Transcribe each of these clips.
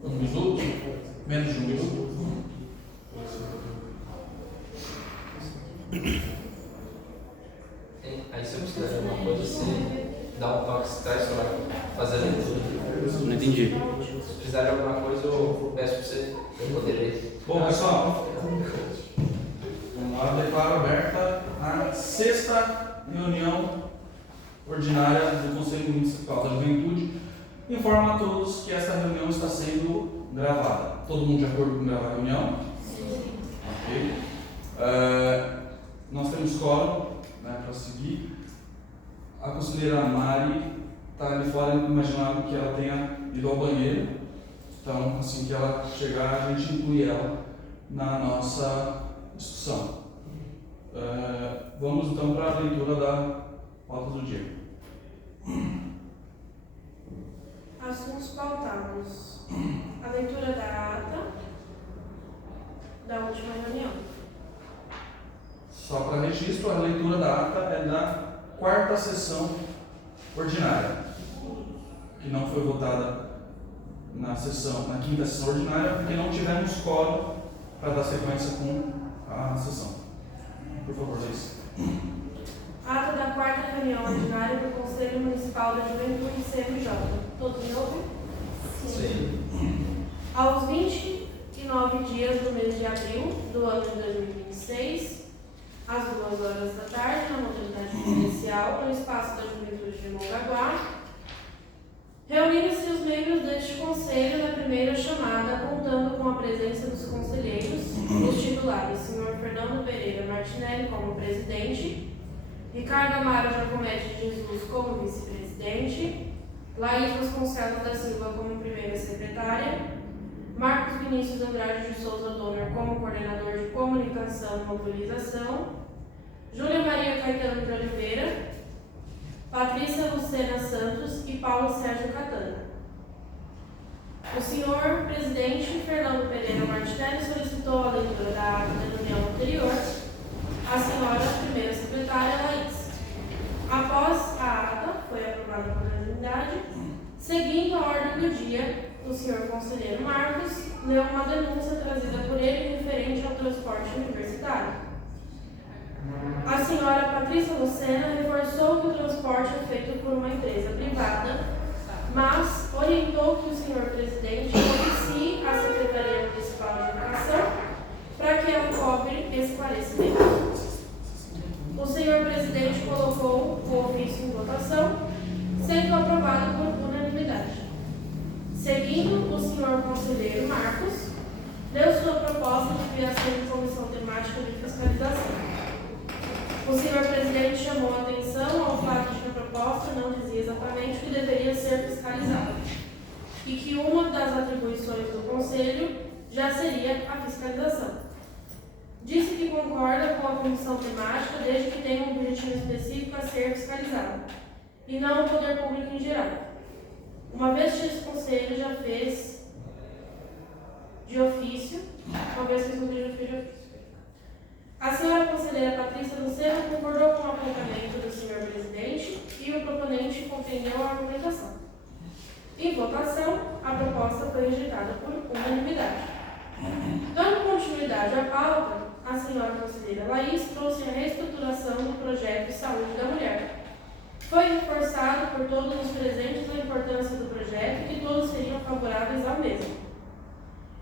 Um minuto? Menos de um minuto? Aí se eu precisar de alguma coisa, você dá um toque, você traz para fazer a leitura. Não entendi. Se precisar de alguma coisa, eu peço para você poder ler. Bom, pessoal, vamos lá, declaro aberta a sexta reunião ordinária do Conselho Municipal da Juventude. Informo a todos que esta reunião está sendo gravada. Todo mundo de acordo com gravar a reunião? Sim. Ok. Nós temos quórum, né, para seguir. A conselheira Mari está ali fora, imaginando que ela tenha ido ao banheiro. Então, assim que ela chegar, a gente inclui ela na nossa discussão. Vamos então para a leitura da pauta do dia. Assuntos pautados. A leitura da ata da última reunião. Só para registro, a leitura da ata é da quarta sessão ordinária, que não foi votada na quinta sessão ordinária, porque não tivemos quórum para dar sequência com a sessão. Por favor, Luiz. Ata da quarta reunião ordinária do Conselho Municipal da Juventude CMJ. Todos me ouvem? Sim. Aos 29 dias do mês de abril do ano de 2026, às 2 horas da tarde, na modalidade presencial, no espaço da Juventude de Mongaguá, reuniram-se os membros deste Conselho na primeira chamada, contando com a presença dos conselheiros, os titulares, Sr. Fernando Pereira Martinelli como presidente, Ricardo Amaro Giacometti de Jesus como vice-presidente, Laís Vasconcelos da Silva como primeira secretária, Marcos Vinícius Andrade de Souza Donner como coordenador de comunicação e mobilização, Júlia Maria Caetano de Oliveira, Patrícia Lucena Santos e Paulo Sérgio Catana. O senhor presidente Fernando Pereira Martinelli solicitou a leitura da ata da reunião anterior à senhora primeira secretária Laís. Após a ata, foi aprovada por unanimidade, seguindo a ordem do dia, o senhor conselheiro Marcos leu uma denúncia trazida por ele referente ao transporte universitário. A senhora Patrícia Lucena reforçou que o transporte é feito por uma empresa privada, mas orientou que o senhor presidente inicie a Secretaria Municipal de Educação para que ela cobre esclarecimento. O senhor presidente colocou o ofício em votação, sendo aprovado por unanimidade. Seguindo, o senhor conselheiro Marcos deu sua proposta de criação de comissão temática de fiscalização. O senhor presidente chamou a atenção ao fato de que a proposta não dizia exatamente o que deveria ser fiscalizado e que uma das atribuições do Conselho já seria a fiscalização. Disse que concorda com a comissão temática desde que tenha um objetivo específico a ser fiscalizado e não o poder público em geral. Uma vez que esse Conselho já fez de ofício, a senhora conselheira Patrícia Lucena concordou com o apontamento do senhor presidente e o proponente compreendeu a argumentação. Em votação, a proposta foi rejeitada por unanimidade. Dando continuidade à pauta, a senhora conselheira Laís trouxe a reestruturação do projeto de saúde da mulher. Foi reforçado por todos os presentes a importância do projeto e que todos seriam favoráveis ao mesmo.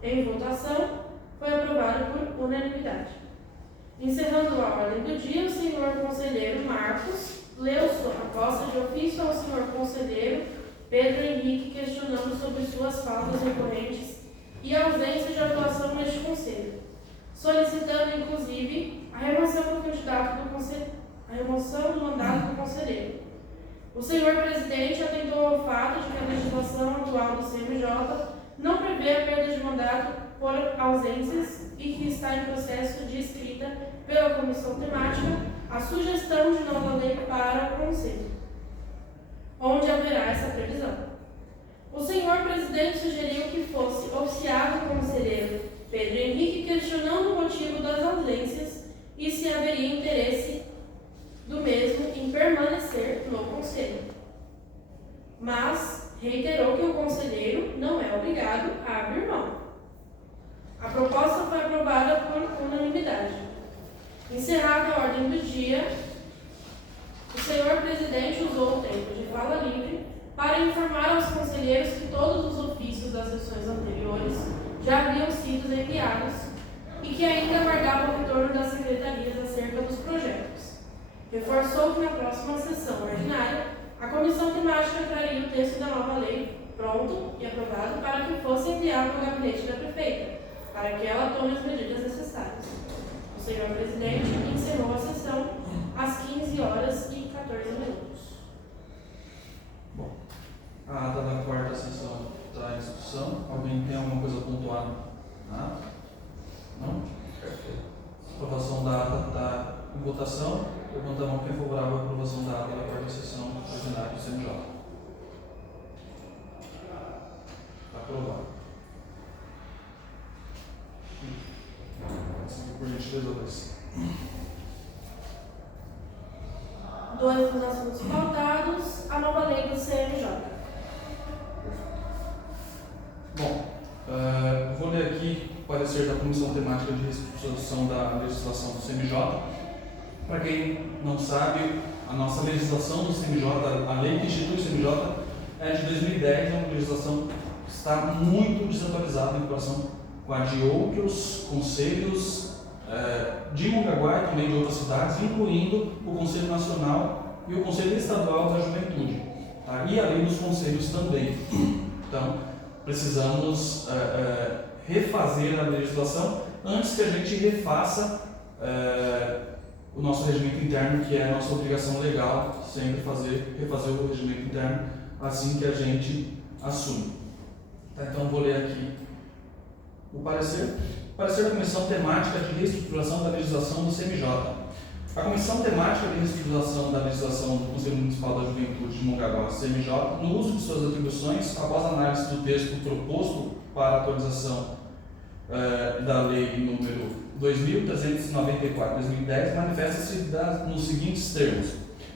Em votação, foi aprovado por unanimidade. Encerrando a ordem do dia, o senhor conselheiro Marcos leu sua proposta de ofício ao senhor conselheiro Pedro Henrique, questionando sobre suas faltas recorrentes e a ausência de atuação neste conselho, solicitando, inclusive, a remoção do mandato do conselheiro. O senhor presidente atentou ao fato de que a legislação atual do CMJ não prevê a perda de mandato por ausências e que está em processo de escrita pela comissão temática a sugestão de nova lei para o Conselho, onde haverá essa previsão. O senhor presidente sugeriu que fosse oficiado o conselheiro Pedro Henrique questionando o motivo das ausências e se haveria interesse do mesmo em permanecer no Conselho. Mas reiterou que o conselheiro não é obrigado a cabe irmão. A proposta foi aprovada por unanimidade. Encerrada a ordem do dia, o senhor presidente usou o tempo de fala livre para informar aos conselheiros que todos os ofícios das sessões anteriores já haviam sido enviados e que ainda aguardavam o retorno das secretarias acerca dos projetos. Reforçou que na próxima sessão ordinária, a comissão temática traria o texto da nova lei pronto e aprovado para que fosse enviado ao gabinete da prefeita, para que ela tome as medidas necessárias. O senhor presidente encerrou a sessão às 15 horas e 14 minutos. Bom, a ata da quarta sessão está em discussão. Alguém tem alguma coisa a pontuar? Nada? Não? Aprovação da ata está em votação. Levanta a mão quem é favorável à aprovação da ata da quarta sessão ordinária do CNJ. Aprovado. Por gentileza, Luiz. 2 dos assuntos pautados, a nova lei do CNJ. Bom, vou ler aqui o parecer da Comissão Temática de Reestruturação da Legislação do CNJ. Para quem não sabe, a nossa legislação do CNJ, a lei que institui o CNJ, é de 2010, é uma legislação que está muito desatualizada em comparação com a de outros conselhos de Mongaguá e também de outras cidades, incluindo o Conselho Nacional e o Conselho Estadual da Juventude, tá? E a lei dos conselhos também. Então, precisamos refazer a legislação antes que a gente refaça o nosso regimento interno, que é a nossa obrigação legal, sempre refazer o regimento interno assim que a gente assume. Tá? Então, vou ler aqui o parecer. Parecer da Comissão Temática de Reestruturação da Legislação do CNJ. A Comissão Temática de Reestruturação da Legislação do Conselho Municipal da Juventude de Mongaguá, CMJ, no uso de suas atribuições, após análise do texto proposto para atualização da Lei número 2.394/2010, manifesta-se nos seguintes termos.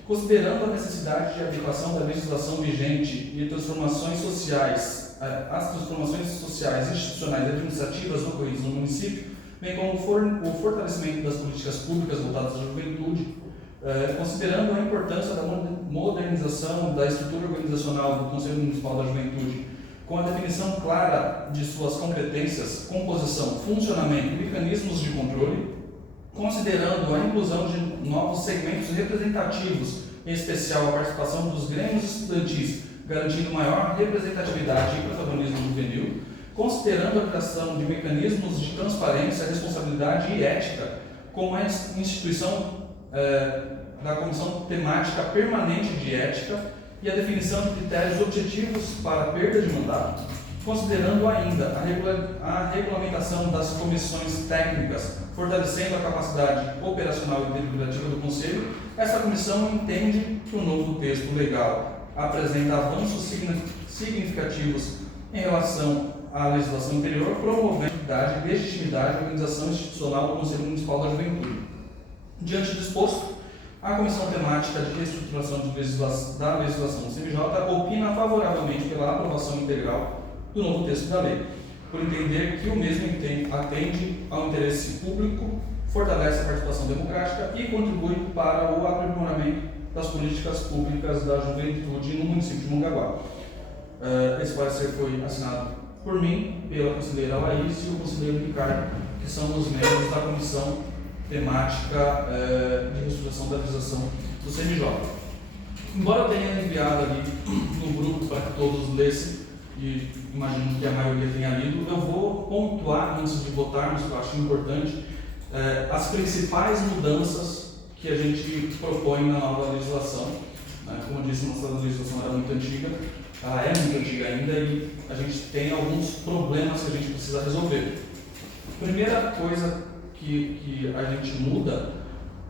Considerando a necessidade de adequação da legislação vigente e transformações sociais, as transformações sociais, institucionais e administrativas ocorridas no município, bem como o fortalecimento das políticas públicas voltadas à juventude, considerando a importância da modernização da estrutura organizacional do Conselho Municipal da Juventude, com a definição clara de suas competências, composição, funcionamento e mecanismos de controle, considerando a inclusão de novos segmentos representativos, em especial a participação dos grêmios estudantis, garantindo maior representatividade e protagonismo juvenil, considerando a criação de mecanismos de transparência, responsabilidade e ética, como a instituição da Comissão Temática Permanente de Ética e a definição de critérios objetivos para a perda de mandato, considerando ainda a regulamentação das comissões técnicas, fortalecendo a capacidade operacional e deliberativa do Conselho, essa comissão entende que o novo texto legal apresenta avanços significativos em relação à legislação anterior, promovendo a legitimidade e organização institucional do Conselho Municipal da Juventude. Diante do exposto, a Comissão Temática de Reestruturação da Legislação do CNJ opina favoravelmente pela aprovação integral do novo texto da lei, por entender que o mesmo atende ao interesse público, fortalece a participação democrática e contribui para o aprimoramento das políticas públicas da juventude no município de Mongaguá. Esse parecer foi assinado por mim, pela conselheira Laís e o conselheiro Ricardo, que são os membros da Comissão Temática de Reestruturação da Legislação do CNJ. Embora eu tenha enviado ali no grupo para que todos lessem, e imagino que a maioria tenha lido, eu vou pontuar, antes de votarmos, que eu acho importante, as principais mudanças que a gente propõe na nova legislação. Como eu disse, nossa legislação era muito antiga, ela é muito antiga ainda e a gente tem alguns problemas que a gente precisa resolver. A primeira coisa que a gente muda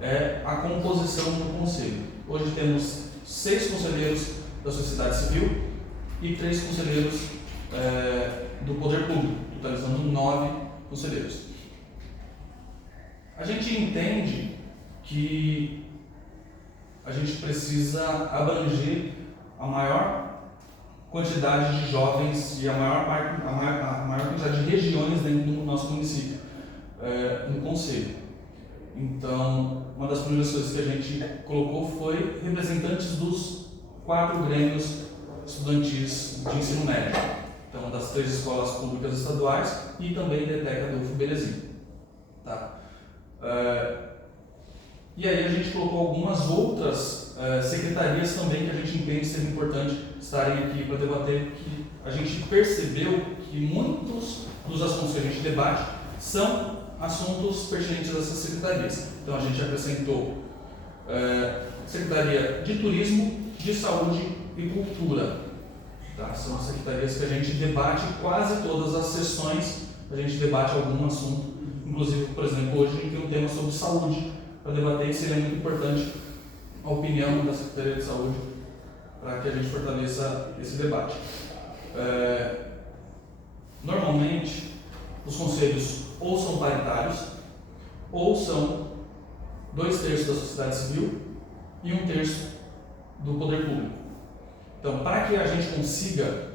é a composição do conselho. Hoje temos 6 conselheiros da sociedade civil e 3 conselheiros do poder público, totalizando 9 conselheiros. A gente entende que a gente precisa abranger a maior quantidade de jovens e a maior maior quantidade de regiões dentro do nosso município, no conselho. Então, uma das primeiras coisas que a gente colocou foi representantes dos 4 grêmios estudantis de ensino médio. Então, das 3 escolas públicas estaduais e também da ETECA do UF Berezinho. Tá? E aí a gente colocou algumas outras secretarias também que a gente entende ser importante estarem aqui para debater, que a gente percebeu que muitos dos assuntos que a gente debate são assuntos pertinentes a essas secretarias. Então a gente acrescentou Secretaria de Turismo, de Saúde e Cultura. Tá? São secretarias que a gente debate quase todas as sessões, a gente debate algum assunto. Inclusive, por exemplo, hoje a gente tem um tema sobre saúde para debater, e seria muito importante a opinião da Secretaria de Saúde para que a gente fortaleça esse debate. Normalmente, os conselhos ou são paritários, ou são 2/3 da sociedade civil e 1/3 do poder público. Então, para que a gente consiga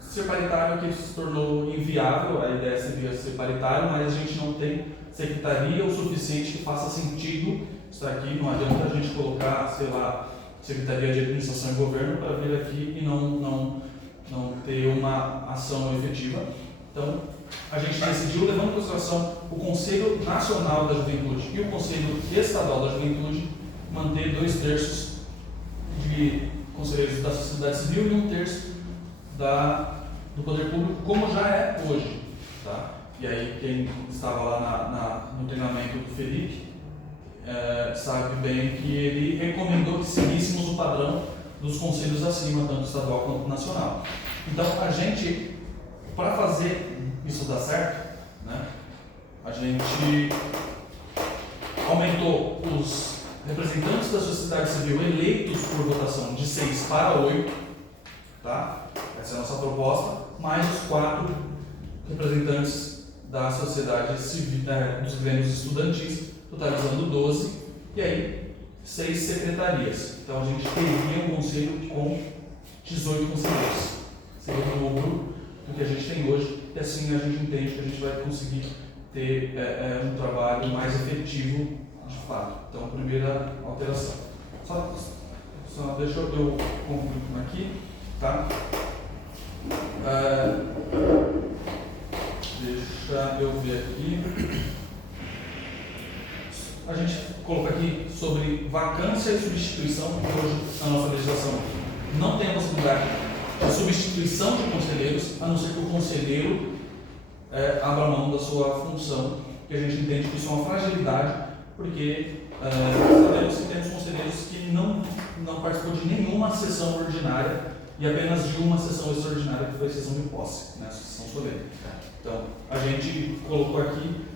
ser paritário, que se tornou inviável, a ideia seria ser paritário, mas a gente não tem secretaria o suficiente que faça sentido estar aqui. Não adianta a gente colocar, sei lá, Secretaria de Administração e Governo para vir aqui e não ter uma ação efetiva. Então, a gente decidiu, levando em consideração o Conselho Nacional da Juventude e o Conselho Estadual da Juventude, manter 2/3 de conselheiros da sociedade civil e 1/3 do poder público, como já é hoje. Tá? E aí, quem estava lá no treinamento do Felipe sabe bem que ele recomendou que seguíssemos o padrão dos conselhos acima, tanto estadual quanto nacional. Então, a gente, para fazer isso dar certo, né, a gente aumentou os representantes da sociedade civil eleitos por votação de 6 para 8, tá? Essa é a nossa proposta, mais os 4 representantes da sociedade civil, dos grêmios estudantis, totalizando 12, e aí 6 secretarias. Então a gente teria um conselho com 18 conselheiros. Seria o dobro do que a gente tem hoje, e assim a gente entende que a gente vai conseguir ter um trabalho mais efetivo de fato. Então, primeira alteração. Só deixa eu concluir aqui, tá? Deixa eu ver aqui. A gente coloca aqui sobre vacância e substituição, que hoje na nossa legislação não tem a possibilidade de substituição de conselheiros, a não ser que o conselheiro abra mão da sua função, que a gente entende que isso é uma fragilidade, porque sabemos que temos conselheiros que não participou de nenhuma sessão ordinária e apenas de uma sessão extraordinária, que foi a sessão de posse, né, a sessão solene. Então, a gente colocou aqui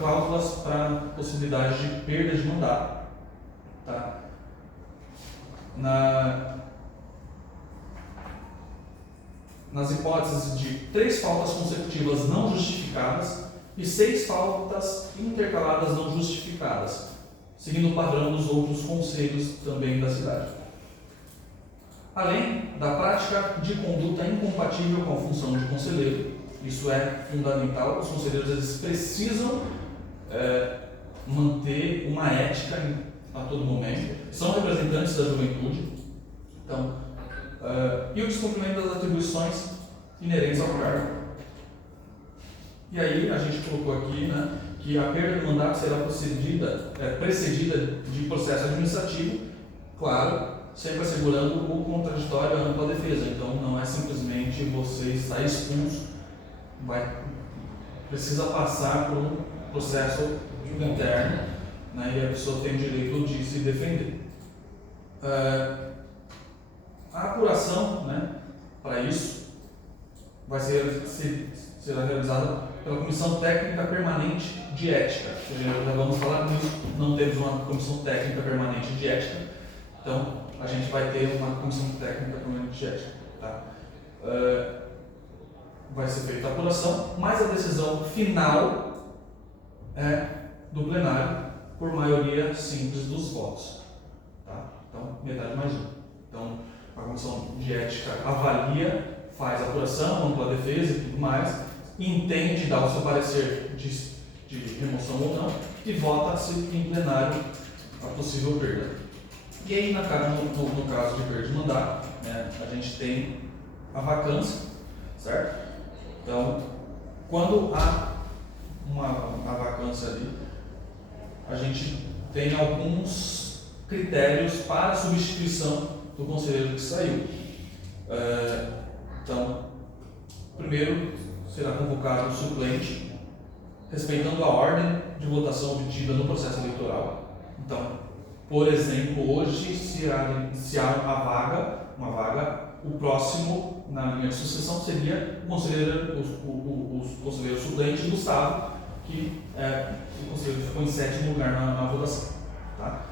cláusulas para possibilidade de perda de mandato. Tá? Nas hipóteses de 3 faltas consecutivas não justificadas e 6 faltas intercaladas não justificadas, seguindo o padrão dos outros conselhos também da cidade. Além da prática de conduta incompatível com a função de conselheiro, isso é fundamental, os conselheiros eles precisam manter uma ética a todo momento, são representantes da juventude, então, e o descumprimento das atribuições inerentes ao cargo. E aí a gente colocou aqui, né, que a perda do mandato será precedida de processo administrativo, claro, sempre assegurando o contraditório à ampla defesa. Então não é simplesmente você estar expulso, precisa passar por um processo interno, né, e a pessoa tem o direito de se defender. A apuração, né, para isso será realizada pela Comissão Técnica Permanente de Ética. Já vamos falar disso, não temos uma Comissão Técnica Permanente de Ética, então a gente vai ter uma Comissão Técnica Permanente de Ética. Tá? Vai ser feita a apuração, mas a decisão final é do plenário por maioria simples dos votos. Tá? Então, metade mais um. Então, a Comissão de Ética avalia, faz a apuração, ampla defesa e tudo mais, entende, dá o seu parecer de remoção ou não e vota-se em plenário a possível perda. E aí, no caso de perda de mandato, né, a gente tem a vacância, certo? Então, quando há a vacância ali, a gente tem alguns critérios para a substituição do conselheiro que saiu. Então, primeiro será convocado o suplente, respeitando a ordem de votação obtida no processo eleitoral. Então, por exemplo, hoje, se há uma vaga, o próximo na linha de sucessão seria o conselheiro suplente Gustavo, que o conselheiro ficou em 7º lugar na votação. Tá?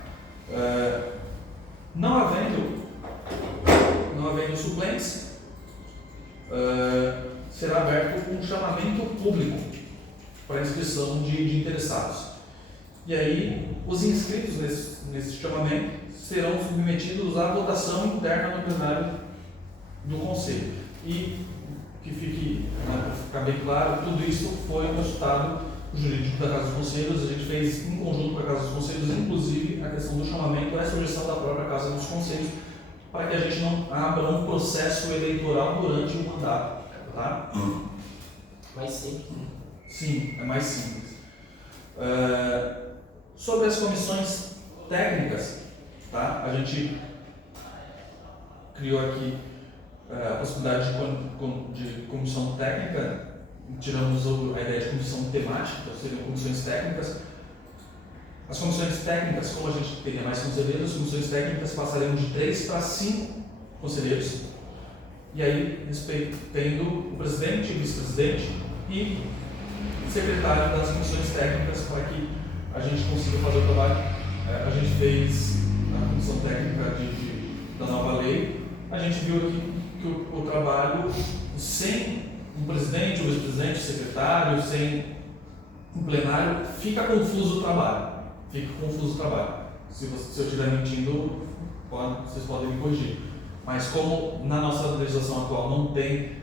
Não havendo suplentes, será aberto um chamamento público para inscrição de interessados. E aí, os inscritos nesse chamamento serão submetidos à votação interna no plenário do Conselho. E, que fique, para ficar bem claro, tudo isso foi consultado o jurídico da Casa dos Conselhos, a gente fez em conjunto com a Casa dos Conselhos, inclusive a questão do chamamento é a sugestão da própria Casa dos Conselhos, para que a gente não abra um processo eleitoral durante o mandato. Tá? Mais simples. Sim, é mais simples. Sobre as comissões técnicas, tá? A gente criou aqui a possibilidade de comissão técnica, tiramos a ideia de comissão temática, então seriam comissões técnicas. As comissões técnicas, como a gente teria mais conselheiros, as comissões técnicas passariam de 3 para 5 conselheiros, e aí respeitando o presidente, o vice-presidente e secretário das comissões técnicas para que a gente consiga fazer o trabalho. A gente fez a comissão técnica da nova lei, a gente viu aqui que o trabalho sem um presidente, um vice-presidente, um secretário, sem um plenário, fica confuso o trabalho. Se eu estiver mentindo, vocês podem me corrigir. Mas como na nossa legislação atual não tem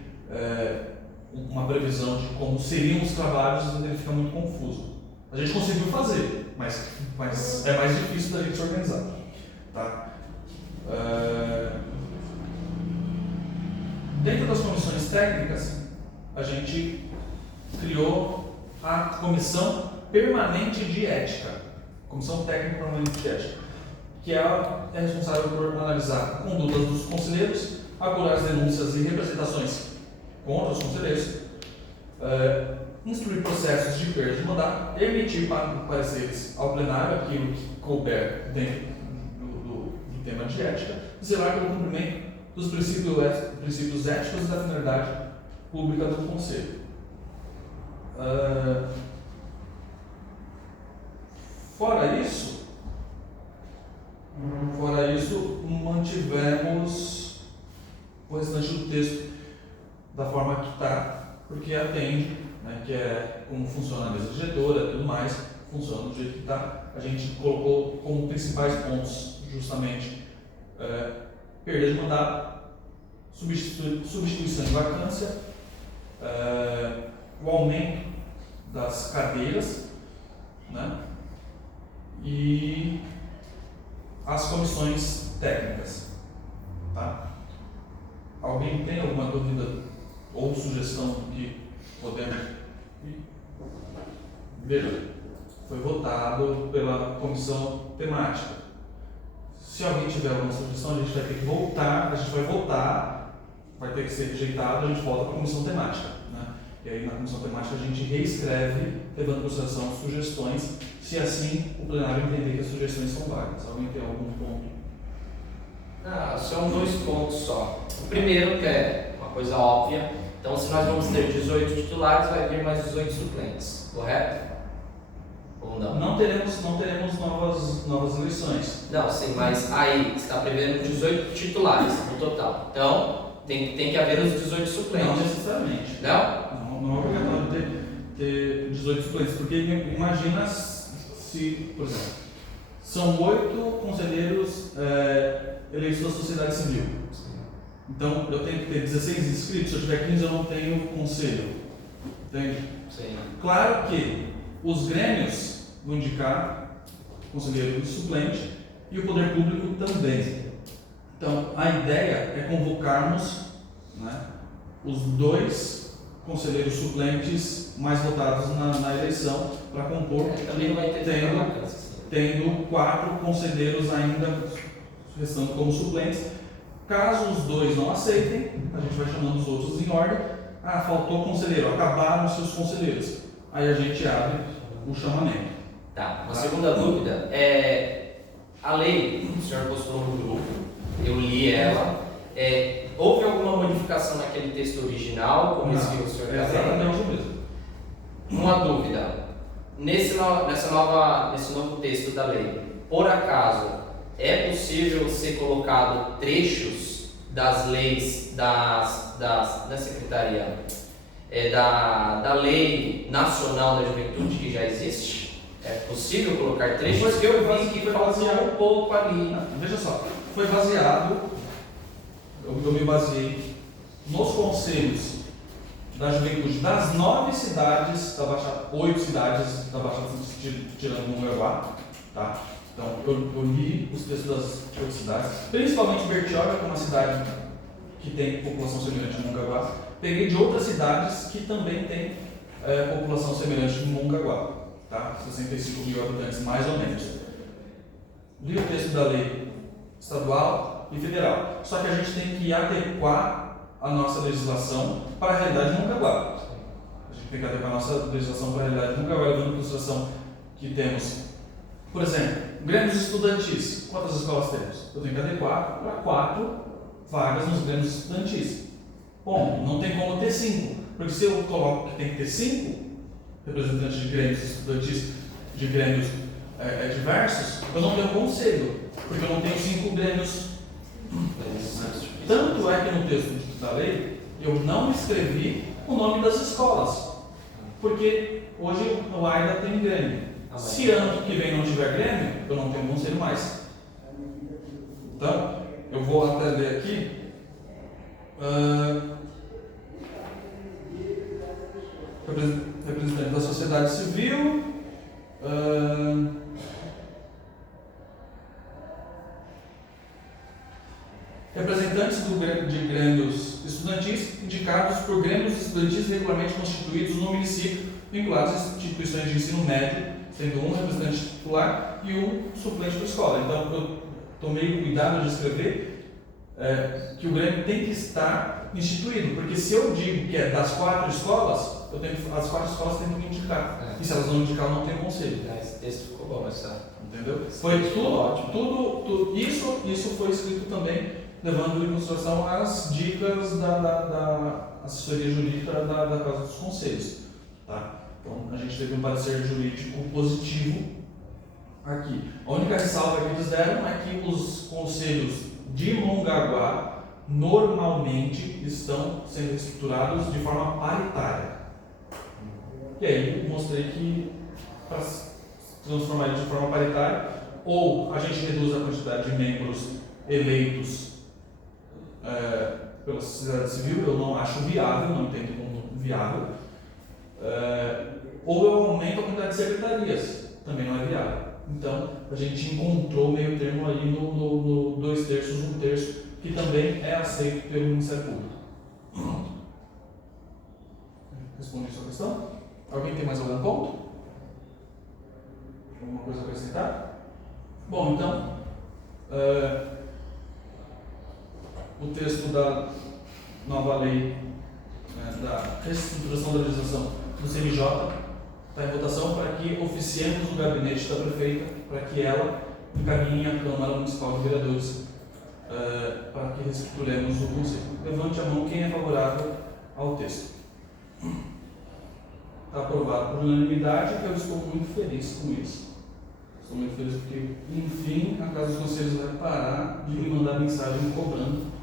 uma previsão de como seriam os trabalhos, ele fica muito confuso. A gente conseguiu fazer, mas é mais difícil da gente se organizar. Tá? Dentro das comissões técnicas, a gente criou a Comissão Permanente de Ética, Comissão Técnica Permanente de Ética, que ela é responsável por analisar condutas dos conselheiros, apurar as denúncias e representações contra os conselheiros, instruir processos de perda de mandato, emitir pareceres ao plenário, aquilo que couber dentro do tema de ética, zelar pelo cumprimento dos princípios éticos e da finalidade pública do Conselho. Fora isso, mantivemos o restante do texto da forma que está, porque atende, né, que é como funciona a mesa diretora e tudo mais, funciona do jeito que está. A gente colocou como principais pontos justamente perda de mandato, substituição de vacância, o aumento das cadeiras, né, e as comissões técnicas. Tá? Alguém tem alguma dúvida ou sugestão do que podemos? Veja, foi votado pela comissão temática. Se alguém tiver alguma sugestão, a gente vai ter que voltar, a gente vai votar, vai ter que ser rejeitado, a gente volta para a comissão temática. Né? E aí na comissão temática a gente reescreve, levando em consideração sugestões, se assim o plenário entender que as sugestões são válidas. Alguém tem algum ponto? São 2 pontos só. O primeiro, que é uma coisa óbvia, então se nós vamos ter 18 titulares, vai vir mais 18 suplentes, correto? Ou não? Não teremos novas eleições. Não, sim, mas aí está prevendo 18 titulares no total. Então, tem que haver os 18 suplentes. Não necessariamente. Não é obrigatório ter 18 suplentes, porque imagina se, por exemplo, são 8 conselheiros eleitos da sociedade civil. Então eu tenho que ter 16 inscritos, se eu tiver 15 eu não tenho conselho. Entende? Sim. Claro que os grêmios vão indicar conselheiro e suplente e o poder público também. Então a ideia é convocarmos, né, os 2 conselheiros suplentes mais votados na eleição para compor, Também não vai ter tendo 4 conselheiros ainda restando como suplentes. Caso os 2 não aceitem, a gente vai chamando os outros em ordem. Ah, faltou conselheiro, acabaram os seus conselheiros. Aí a gente abre o chamamento. Tá, uma segunda dúvida é a lei, o senhor postou no grupo, eu li ela. Houve alguma modificação naquele texto original, como esse que o senhor está vendo? Exatamente o mesmo. Uma dúvida, nesse novo texto da lei, por acaso, é possível ser colocado trechos das leis da Secretaria, da Lei Nacional da Juventude que já existe? É possível colocar trechos? Porque eu vi que faltou um pouco ali. Veja só, foi baseado, eu me baseei nos conselhos da juventude das 9 cidades da Baixada, 8 cidades da Baixada Santista, tirando Mongaguá, tá? Então eu li os textos das 8 cidades, principalmente Bertioga, que é uma cidade que tem população semelhante a Mongaguá. Peguei de outras cidades que também têm população semelhante a Mongaguá, tá? 65 mil habitantes, mais ou menos. Li o texto da lei estadual e federal, só que a gente tem que adequar a nossa legislação para a realidade de Mongaguá. A gente tem que adequar a nossa legislação para a realidade de Mongaguá, levando em consideração que temos, por exemplo, grêmios estudantis. Quantas escolas temos? Eu tenho que adequar para 4 vagas nos grêmios estudantis. Bom, não tem como ter 5, porque se eu coloco que tem que ter 5 representantes de grêmios estudantis, de grêmios diversos, eu não tenho conselho, porque eu não tenho 5 grêmios. Tanto é que no texto da lei eu não escrevi o nome das escolas, porque hoje o AIDA tem grêmio. Se ano que vem não tiver grêmio, eu não tenho conselho mais. Então, eu vou até ler aqui. Representante da sociedade civil. Representantes de grêmios estudantis indicados por grêmios estudantis regularmente constituídos no município, vinculados às instituições de ensino médio, sendo um representante titular e um suplente por escola. Então, eu tomei o cuidado de escrever que o grêmio tem que estar instituído, porque se eu digo que é das 4 escolas, as 4 escolas têm que indicar. E se elas não indicar, eu não tenho conselho. Esse texto ficou bom, entendeu? Foi tudo isso foi escrito também levando em consideração as dicas da assessoria jurídica da Casa dos Conselhos. Tá? Então, a gente teve um parecer jurídico positivo aqui. A única ressalva que eles deram é que os conselhos de Mongaguá normalmente estão sendo estruturados de forma paritária. E aí, mostrei que para transformar eles de forma paritária, ou a gente reduz a quantidade de membros eleitos pela sociedade civil, eu não acho viável, não entendo como viável, ou eu aumento a quantidade de secretarias, também não é viável. Então, a gente encontrou meio termo ali no 2/3, 1/3, que também é aceito pelo Ministério Público. Respondi a sua questão? Alguém tem mais algum ponto? Alguma coisa a acrescentar? Bom, então, o texto da nova lei, da reestruturação da legislação do CNJ está em votação para que oficiemos o gabinete da prefeita, para que ela encaminhe a Câmara Municipal de Vereadores para que reestruturemos o Conselho. Levante a mão quem é favorável ao texto. Está aprovado por unanimidade e eu estou muito feliz com isso. Estou muito feliz porque, enfim, a Casa dos Conselhos vai parar de me mandar mensagem cobrando.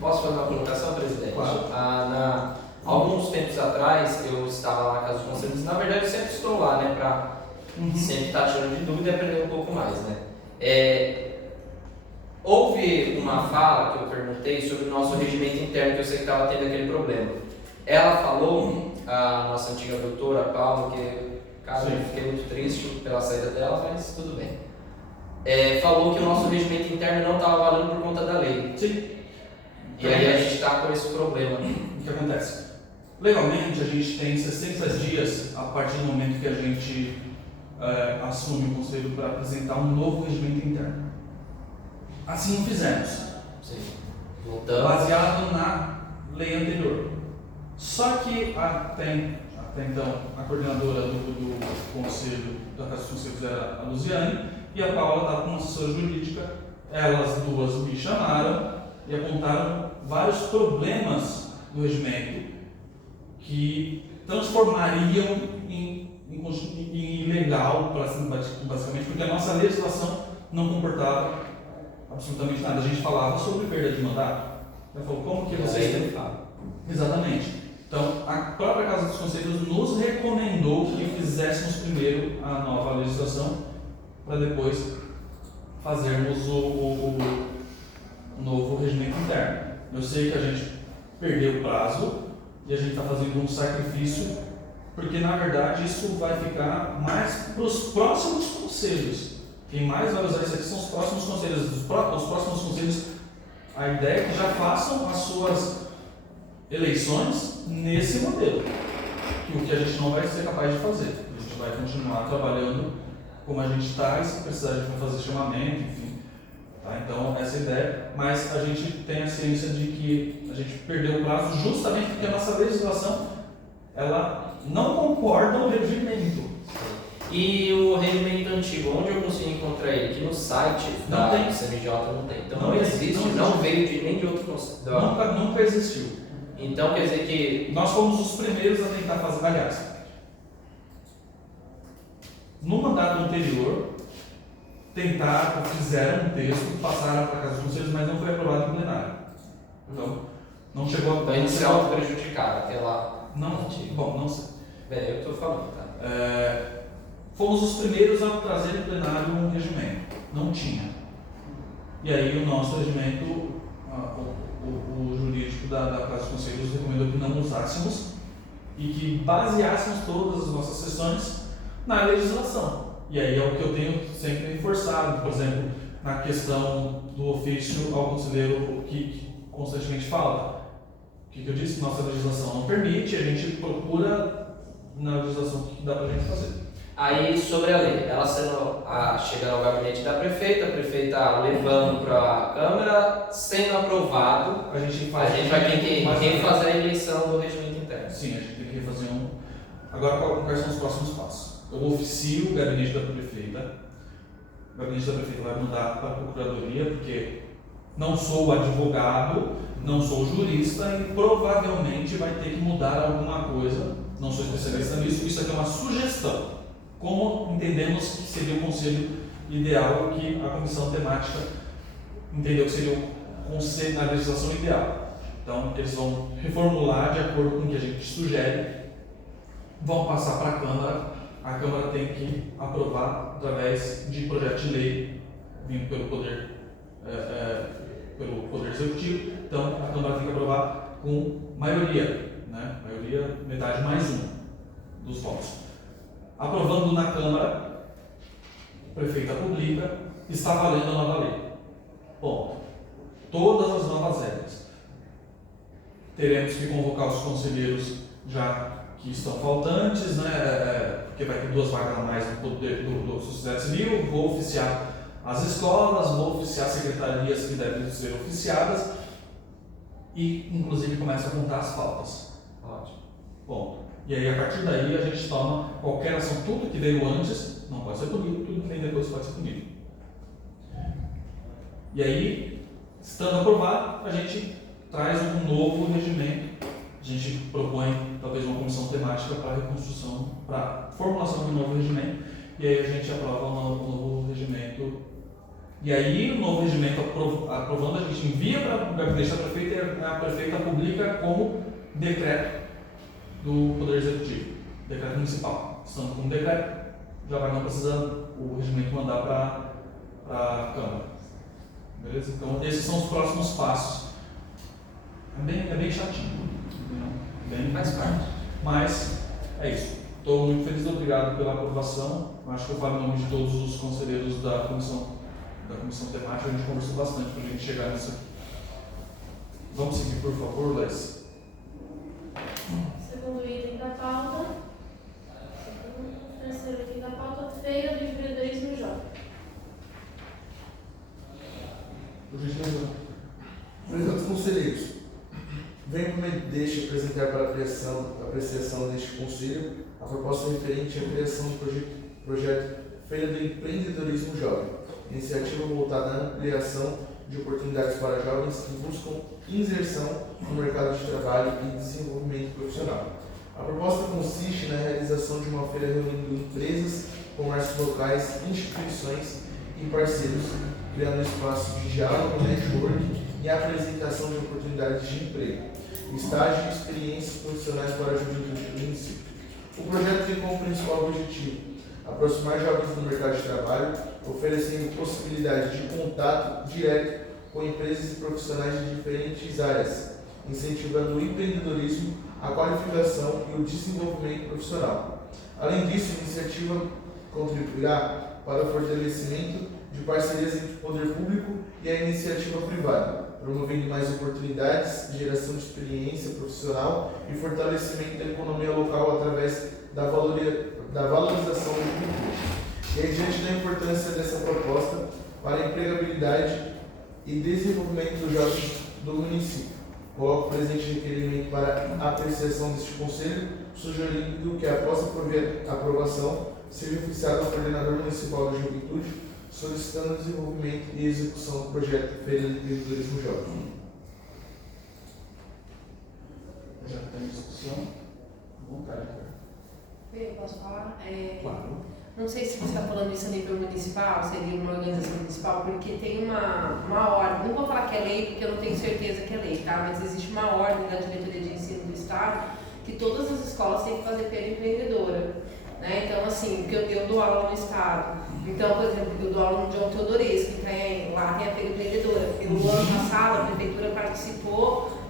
Posso fazer uma colocação, presidente? Claro. Alguns tempos atrás, eu estava lá na Casa dos Conselhos. Na verdade, eu sempre estou lá, né? Para sempre estar tirando de dúvida e aprender um pouco mais, né? Houve uma fala que eu perguntei sobre o nosso regimento interno, que eu sei que estava tendo aquele problema. Ela falou, a nossa antiga doutora, Paula, que, cara, eu fiquei muito triste pela saída dela, mas tudo bem. Falou que o nosso regimento interno não estava valendo por conta da lei. Sim. E aí a gente está com esse problema. O que acontece? Legalmente, a gente tem 60 dias a partir do momento que a gente assume o conselho para apresentar um novo regimento interno. Assim o fizemos. Sim. Voltamos. Baseado na lei anterior. Só que até então a coordenadora do conselho, da Casa dos Conselhos, era a Luziane, e a Paula estava como assessora jurídica. Elas duas me chamaram e apontaram vários problemas do regimento que transformariam em ilegal, basicamente, porque a nossa legislação não comportava absolutamente nada. A gente falava sobre perda de mandato. Ela falou, como que vocês têm? Exatamente. Então, a própria Casa dos Conselhos nos recomendou que fizéssemos primeiro a nova legislação para depois fazermos o novo regimento interno. Eu sei que a gente perdeu o prazo e a gente está fazendo um sacrifício, porque na verdade isso vai ficar mais para os próximos conselhos. Quem mais vai usar isso aqui são os próximos conselhos. Os próximos conselhos, a ideia é que já façam as suas eleições nesse modelo, que o que a gente não vai ser capaz de fazer. A gente vai continuar trabalhando como a gente está, e se precisar a gente vai fazer chamamento, enfim. Tá? Então essa é a ideia, mas a gente tem a ciência de que a gente perdeu o prazo justamente porque a nossa legislação ela não concorda com o regimento. E o regimento antigo, onde eu consigo encontrar ele? Aqui no site da CNJ não tem. Então não existe, não veio nem de outro conselho. Nunca existiu. Então quer dizer que nós fomos os primeiros a tentar fazer. Aliás, no mandato anterior, fizeram um texto, passaram para a Casa dos Conselhos, mas não foi aprovado em plenário. Então, não chegou a. Então eles se auto-prejudicaram até lá. Não, bom, não sei. Eu estou falando, tá? Fomos os primeiros a trazer em plenário um regimento. Não tinha. E aí o nosso regimento, o jurídico da Casa dos Conselhos recomendou que não usássemos e que baseássemos todas as nossas sessões na legislação. E aí é o que eu tenho sempre reforçado, por exemplo, na questão do ofício ao conselheiro que constantemente falta. O que eu disse? Que nossa legislação não permite, a gente procura na legislação o que dá para a gente fazer. Aí, sobre a lei, ela chegando ao gabinete da prefeita, a prefeita levando para a Câmara, sendo aprovado, a gente vai ter que refazer a eleição do regimento interno. Sim, a gente tem que refazer um. Agora, quais são os próximos passos? Eu oficio o gabinete da prefeita, o gabinete da prefeita vai mudar para a procuradoria, porque não sou advogado, não sou jurista e provavelmente vai ter que mudar alguma coisa, não sou especialista nisso, isso aqui é uma sugestão. Como entendemos que seria o conselho ideal, que a comissão temática entendeu que seria a legislação ideal. Então, eles vão reformular de acordo com o que a gente sugere, vão passar para a Câmara tem que aprovar através de projeto de lei vindo pelo Poder Executivo. Então, a Câmara tem que aprovar com maioria, né? Maioria, metade mais um dos votos. Aprovando na Câmara, a prefeita publica, está valendo a nova lei. Bom, todas as novas regras. Teremos que convocar os conselheiros já que estão faltantes, né? Porque vai ter 2 vagas a mais no poder do sociedade civil. Vou oficiar as escolas, vou oficiar secretarias que devem ser oficiadas e, inclusive, começa a contar as faltas. Ótimo. Bom. E aí, a partir daí, a gente toma qualquer ação, tudo que veio antes não pode ser punido, tudo que vem depois pode ser punido. E aí, estando aprovado, a gente traz um novo regimento, a gente propõe talvez uma comissão temática para a reconstrução, para a formulação de um novo regimento, e aí a gente aprova o novo regimento. E aí, o novo regimento aprovando, a gente envia para o gabinete da prefeita e a prefeita publica como decreto do Poder Executivo, decreto municipal. Estando com decreto, já vai não precisando o regimento mandar para a Câmara. Beleza? Então, esses são os próximos passos. É bem chatinho, entendeu? Faz parte. Mas é isso. Estou muito feliz, obrigado pela aprovação. Acho que eu falo em nome de todos os conselheiros da comissão temática. A gente conversou bastante para a gente chegar nisso aqui. Vamos seguir, por favor, Les. Segundo item da pauta. Terceiro item da pauta, Feira do Empreendedorismo Jovem. Por gentileza. Prezados conselheiros, venho como deixa apresentar para apreciação deste conselho a proposta referente à criação do projeto Feira do Empreendedorismo Jovem, iniciativa voltada à ampliação de oportunidades para jovens que buscam inserção no mercado de trabalho e desenvolvimento profissional. A proposta consiste na realização de uma feira reunindo empresas, comércios locais, instituições e parceiros, criando um espaço de diálogo, network e apresentação de oportunidades de emprego, estágio e experiências profissionais para a juventude do município. O projeto tem como principal objetivo aproximar jovens do mercado de trabalho, oferecendo possibilidade de contato direto com empresas e profissionais de diferentes áreas, incentivando o empreendedorismo, a qualificação e o desenvolvimento profissional. Além disso, a iniciativa contribuirá para o fortalecimento de parcerias entre o poder público e a iniciativa privada, promovendo mais oportunidades, geração de experiência profissional e fortalecimento da economia local através da valorização do cultura. E aí, diante da importância dessa proposta para a empregabilidade e desenvolvimento dos jovens do município, coloco o presente requerimento para a apreciação deste Conselho, sugerindo que, após a aprovação, seja oficiado ao Coordenador Municipal da Juventude, solicitando o desenvolvimento e execução do projeto Feira de Empreendedorismo Jovem. Já tem discussão? Vontade, cara. Eu posso falar? Claro. Não sei se você está falando isso a nível municipal, seria uma organização municipal, porque tem uma ordem, não vou falar que é lei, porque eu não tenho certeza que é lei, tá? Mas existe uma ordem da Diretoria de Ensino do Estado que todas as escolas têm que fazer feira empreendedora. Né? Então, assim, porque eu dou aula no Estado. Então, por exemplo, eu dou aula no João Teodoresco, que lá tem a feira empreendedora. No ano passado, a prefeitura participou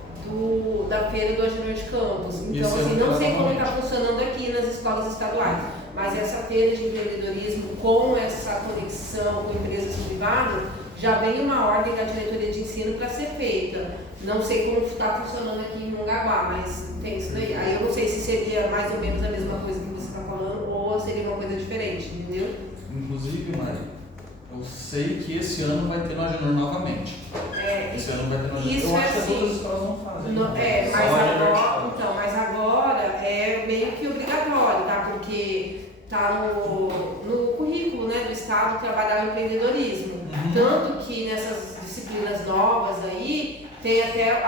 da feira do Agenor de Campos. Então, assim, não sei como está funcionando aqui nas escolas estaduais, mas essa feira de empreendedorismo com essa conexão com empresas privadas, já vem uma ordem da diretoria de ensino para ser feita. Não sei como está funcionando aqui em Mongaguá, mas tem isso daí. Aí eu não sei se seria mais ou menos a mesma coisa que você está falando ou seria uma coisa diferente, entendeu? Inclusive, Mari, eu sei que esse ano vai ter no Agenor novamente. Esse ano vai ter no Agenor. Eu acho que todas as escolas não fazem. Mas agora é meio que obrigatório, tá? Porque está no currículo, né, do Estado trabalhar o empreendedorismo. Tanto que nessas disciplinas novas aí, tem até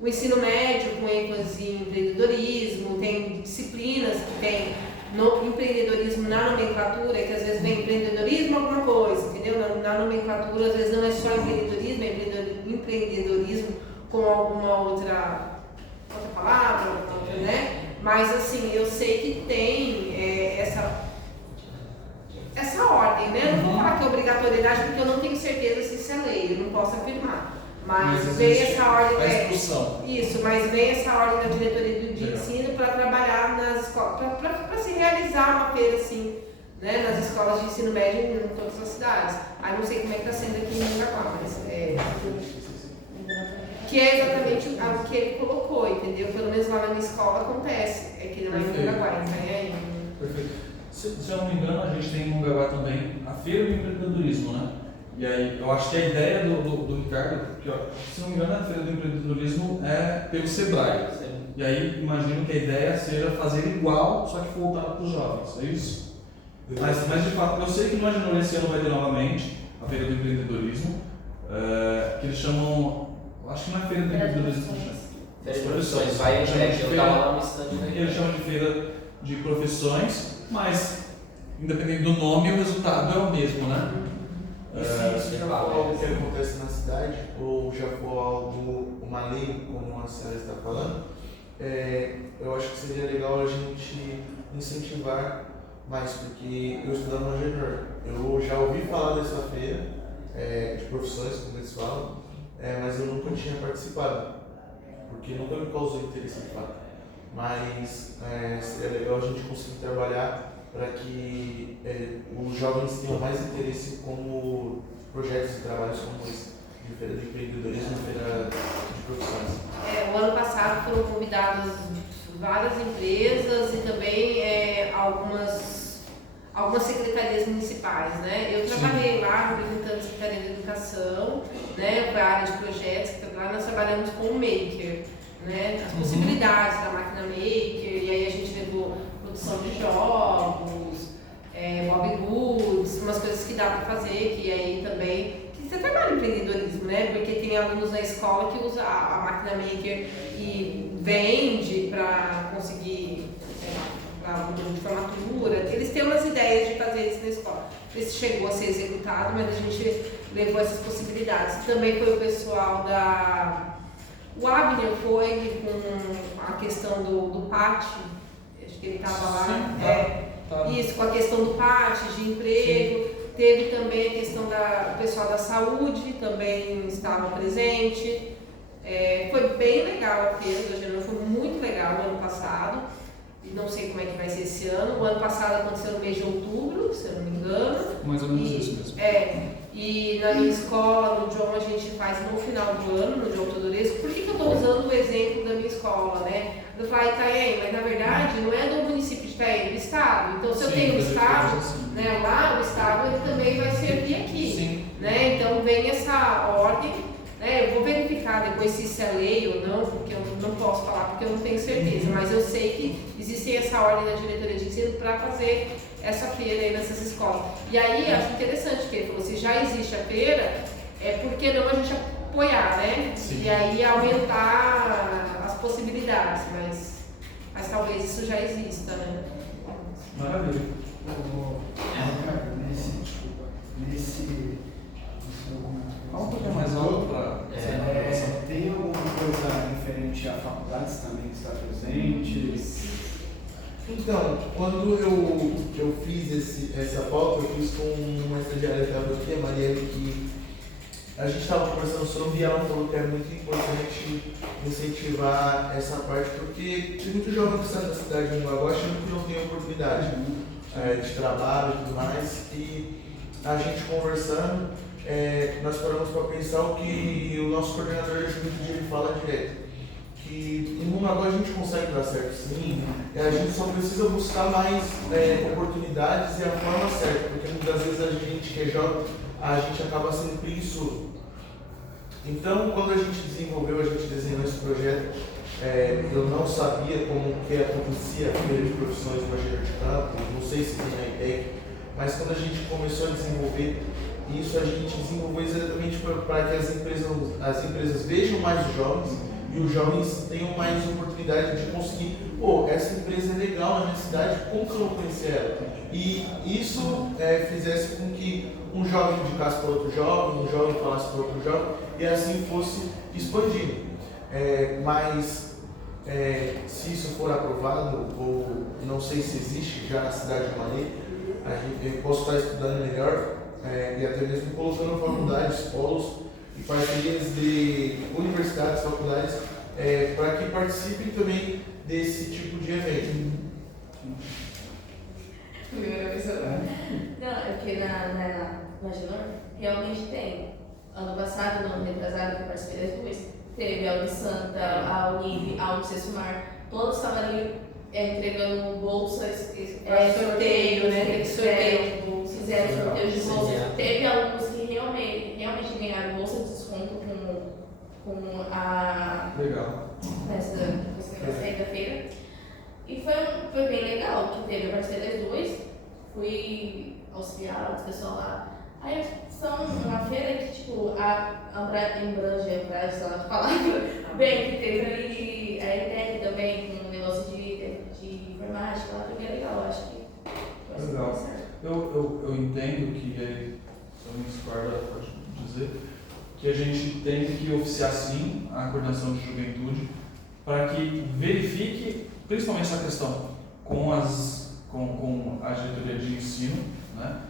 o ensino médio com ênfase em empreendedorismo, tem disciplinas que tem no empreendedorismo na nomenclatura, que às vezes vem empreendedorismo alguma coisa, entendeu? Na nomenclatura, às vezes não é só empreendedorismo, é empreendedorismo com alguma outra palavra, né? Mas assim, eu sei que tem essa ordem, né? Não vou falar que é obrigatoriedade, porque eu não tenho certeza se isso é lei, eu não posso afirmar. Mas veio essa ordem isso, mas veio essa ordem da diretoria de ensino para trabalhar nas escolas, para se realizar uma feira assim, né, nas escolas de ensino médio em todas as cidades. Aí não sei como é que está sendo aqui em Mongaguá, mas que é exatamente o que ele colocou, entendeu? Pelo menos lá na minha escola acontece, é que lá em Mongaguá, então Perfeito. Se eu não me engano, a gente tem em Mongaguá também a Feira do Empreendedorismo, né? E aí, eu acho que a ideia do Ricardo, que, se não me engano, a Feira do Empreendedorismo é pelo Sebrae. E aí, imagino que a ideia seja fazer igual, só que voltado para os jovens, é isso? Mas de fato, eu sei que no Agenor esse ano vai ter novamente a Feira do Empreendedorismo, que eles chamam, acho que não é Feira do Empreendedorismo, Feira de Profissões, vai eu tava lá no stand. Eles chamam de Feira de Profissões, mas independente do nome, o resultado é o mesmo, né? Se isso já for algo que acontece na cidade, ou já for uma lei, como a senhora está falando, eu acho que seria legal a gente incentivar mais, porque eu estudando no Agenor, eu já ouvi falar dessa feira, de profissões, como eles falam, mas eu nunca tinha participado, porque nunca me causou interesse de fato. Mas seria legal a gente conseguir trabalhar para que os jovens tenham mais interesse como projetos e trabalhos como esse, de feira de empreendedorismo e feira de profissões. O ano passado foram convidadas várias empresas e também algumas secretarias municipais, né? Eu trabalhei lá representando a Secretaria de Educação, né, para a área de projetos, lá nós trabalhamos com o Maker, né, as possibilidades da máquina Maker, e aí a gente levou produção de jogos, Bob Goods, umas coisas que dá para fazer, que aí também, que você trabalha em empreendedorismo, né, porque tem alunos na escola que usam a máquina Maker e vende para conseguir um grupo de formatura, eles têm umas ideias de fazer isso na escola. Esse chegou a ser executado, mas a gente levou essas possibilidades. Também foi o pessoal o Abner foi com a questão do PAT, acho que ele estava lá. Sim, Isso, com a questão do PAT, de emprego. Sim. Teve também a questão do pessoal da saúde, também estava presente. Foi bem legal a feira do Agenor, foi muito legal o ano passado. Não sei como é que vai ser esse ano. O ano passado aconteceu no mês de outubro, se eu não me engano. Mais ou menos isso mesmo. E na minha escola, no John, a gente faz no final do ano, no John Teodoresco. Por que eu estou usando o exemplo da minha escola, né? Eu falo Itaém, mas na verdade não é do município de Itaém, é do estado. Então se eu tenho um estado, né, lá o estado ele também vai servir aqui. Sim. Né? Então vem essa ordem. Eu vou verificar depois se isso é lei ou não, porque eu não posso falar porque eu não tenho certeza, mas eu sei que existe essa ordem da diretoria de ensino para fazer essa feira aí nessas escolas. E aí acho interessante que ele falou, se já existe a feira, por que não a gente apoiar, né? Sim. E aí aumentar as possibilidades, mas talvez isso já exista, né? Maravilha. Fala um pouquinho mais alto para tem alguma coisa referente a faculdades também que está presente? Então, quando eu fiz essa pauta, eu fiz com uma estagiária que estava aqui, a Marielle, que a gente estava conversando sobre e ela falou que é muito importante incentivar essa parte, porque tem muito jovem que está na cidade de Mongaguá achando que não tem oportunidade de trabalho e tudo mais, e a gente conversando, nós paramos para pensar o que o nosso coordenador de juventude ele fala direto, que em Mongaguá a gente consegue dar certo sim, a gente só precisa buscar mais oportunidades e a forma certa, porque muitas vezes a gente que é jovem, a gente acaba sendo preguiçoso. Então, quando a gente desenhou esse projeto, eu não sabia como que acontecia a feira de profissões no Agenor de Campo, não sei se tem a ideia, mas quando a gente começou a desenvolver isso, a gente desenvolveu exatamente para que as empresas vejam mais os jovens e os jovens tenham mais oportunidade de conseguir, essa empresa é legal na minha cidade, como que eu não conhecia ela? E isso fizesse com que um jovem indicasse para outro jovem, um jovem falasse para outro jovem, e assim fosse expandindo. Mas se isso for aprovado, ou não sei se existe já na cidade uma lei, eu posso estar estudando melhor e até mesmo colocando faculdades, polos e parcerias de universidades, faculdades, para que participem também desse tipo de evento. Não, é porque no Agenor realmente tem. Ano passado, no ano retrasado, que eu participei das duas, teve a Unisanta, a Unib, a Unicesumar, todos estavam ali entregando bolsas, sorteio, né? Tem sorteio. Fizeram sorteio de bolsas. Teve alunos que realmente ganharam bolsa de desconto com a. Legal. Nessa feira. E foi bem legal, que teve, eu participei das duas, fui auxiliar o pessoal lá. Aí são uma feira que, tipo, embrange essa palavra, bem, que teve ali a ETEC também, com um negócio de informática lá, foi bem legal, eu acho que vai ser Legal. certo. Eu entendo que, também discorda, pode dizer, que a gente tem que oficiar sim a coordenação de juventude para que verifique, principalmente essa questão com a diretoria de ensino, né?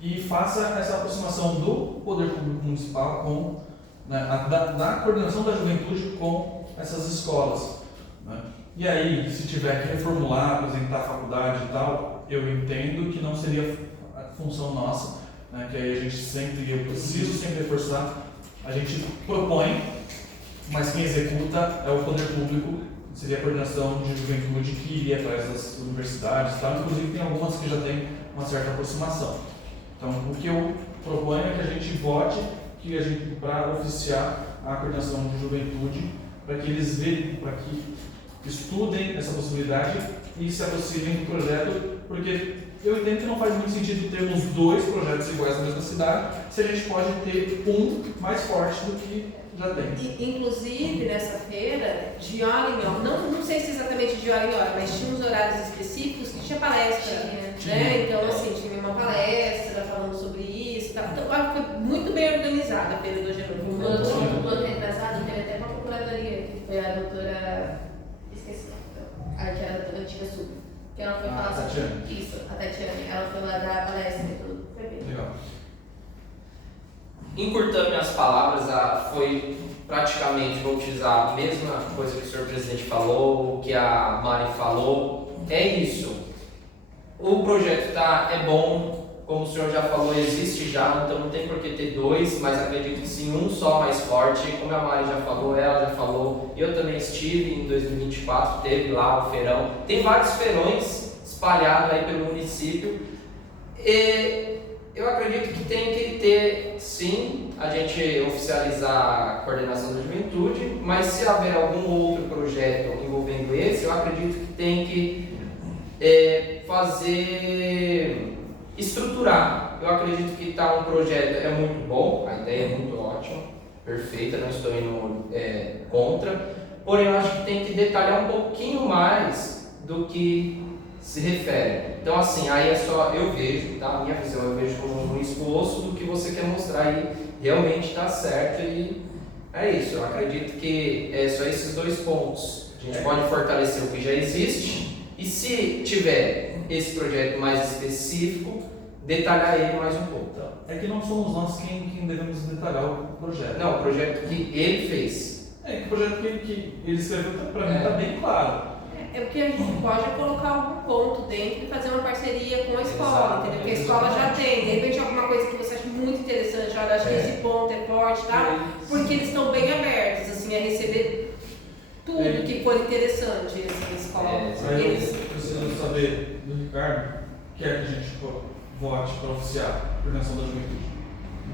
e faça essa aproximação do poder público municipal com, né, da coordenação da juventude com essas escolas, né? E aí, se tiver que reformular, apresentar a faculdade e tal, eu entendo que não seria a função nossa, né? Que aí a gente sempre, eu preciso sempre reforçar, a gente propõe, mas quem executa é o poder público, seria a coordenação de juventude que iria atrás das universidades e tal, inclusive tem algumas que já têm uma certa aproximação. Então, o que eu proponho é que a gente vote para oficiar a coordenação de juventude, para que eles vejam, para que estudem essa possibilidade e se aproximem do projeto, porque eu entendo que não faz muito sentido termos 2 projetos iguais na mesma cidade, se a gente pode ter um mais forte do que já tem. Inclusive, nessa feira, de hora em hora, não sei se exatamente de hora em hora, mas tinha uns horários específicos que tinha palestra, né? Então, assim, tinha uma palestra falando sobre isso, tá? Então, foi muito bem organizada a feira do Jerônimo. No ano retrasado, teve até uma procuradoria, que foi a doutora, esqueci, que era a doutora Tia Sul, que ela foi falar sobre isso, a Tatiane, ela foi lá dar a palestra e tudo, foi bem. Legal. Encurtando minhas palavras, foi praticamente, vou utilizar a mesma coisa que o senhor presidente falou, o que a Mari falou, é isso. O projeto é bom, como o senhor já falou, existe já, então não tem por que ter 2, mas acredito que sim, um só mais forte, como a Mari já falou, ela já falou, eu também estive em 2024, teve lá o feirão, tem vários feirões espalhados aí pelo município, e eu acredito que tem que ter, sim, a gente oficializar a coordenação da juventude, mas se haver algum outro projeto envolvendo esse, eu acredito que tem que estruturar. Eu acredito que um projeto é muito bom, a ideia é muito ótima, perfeita, não estou indo contra, porém eu acho que tem que detalhar um pouquinho mais do que se refere. Então, assim, aí é só, eu vejo, tá? A minha visão, eu vejo como um esforço do que você quer mostrar e realmente está certo, e é isso. Eu acredito que é só esses 2 pontos. A gente pode fortalecer o que já existe e, se tiver esse projeto mais específico, detalhar ele mais um pouco. Então, é que não somos nós quem devemos detalhar o projeto. Não, o projeto que ele fez. É que o projeto que ele escreveu, para mim, está bem claro. O que a gente pode é colocar algum ponto dentro e fazer uma parceria com a escola, entendeu? Porque a escola já tem, de repente alguma coisa que você acha muito interessante, olha, acho que esse ponto é forte, tá? Porque eles estão bem abertos, assim, a receber tudo que for interessante, assim, a escola. Aí eu preciso saber do Ricardo, quer que a gente vote para oficiar a coordenação da juventude.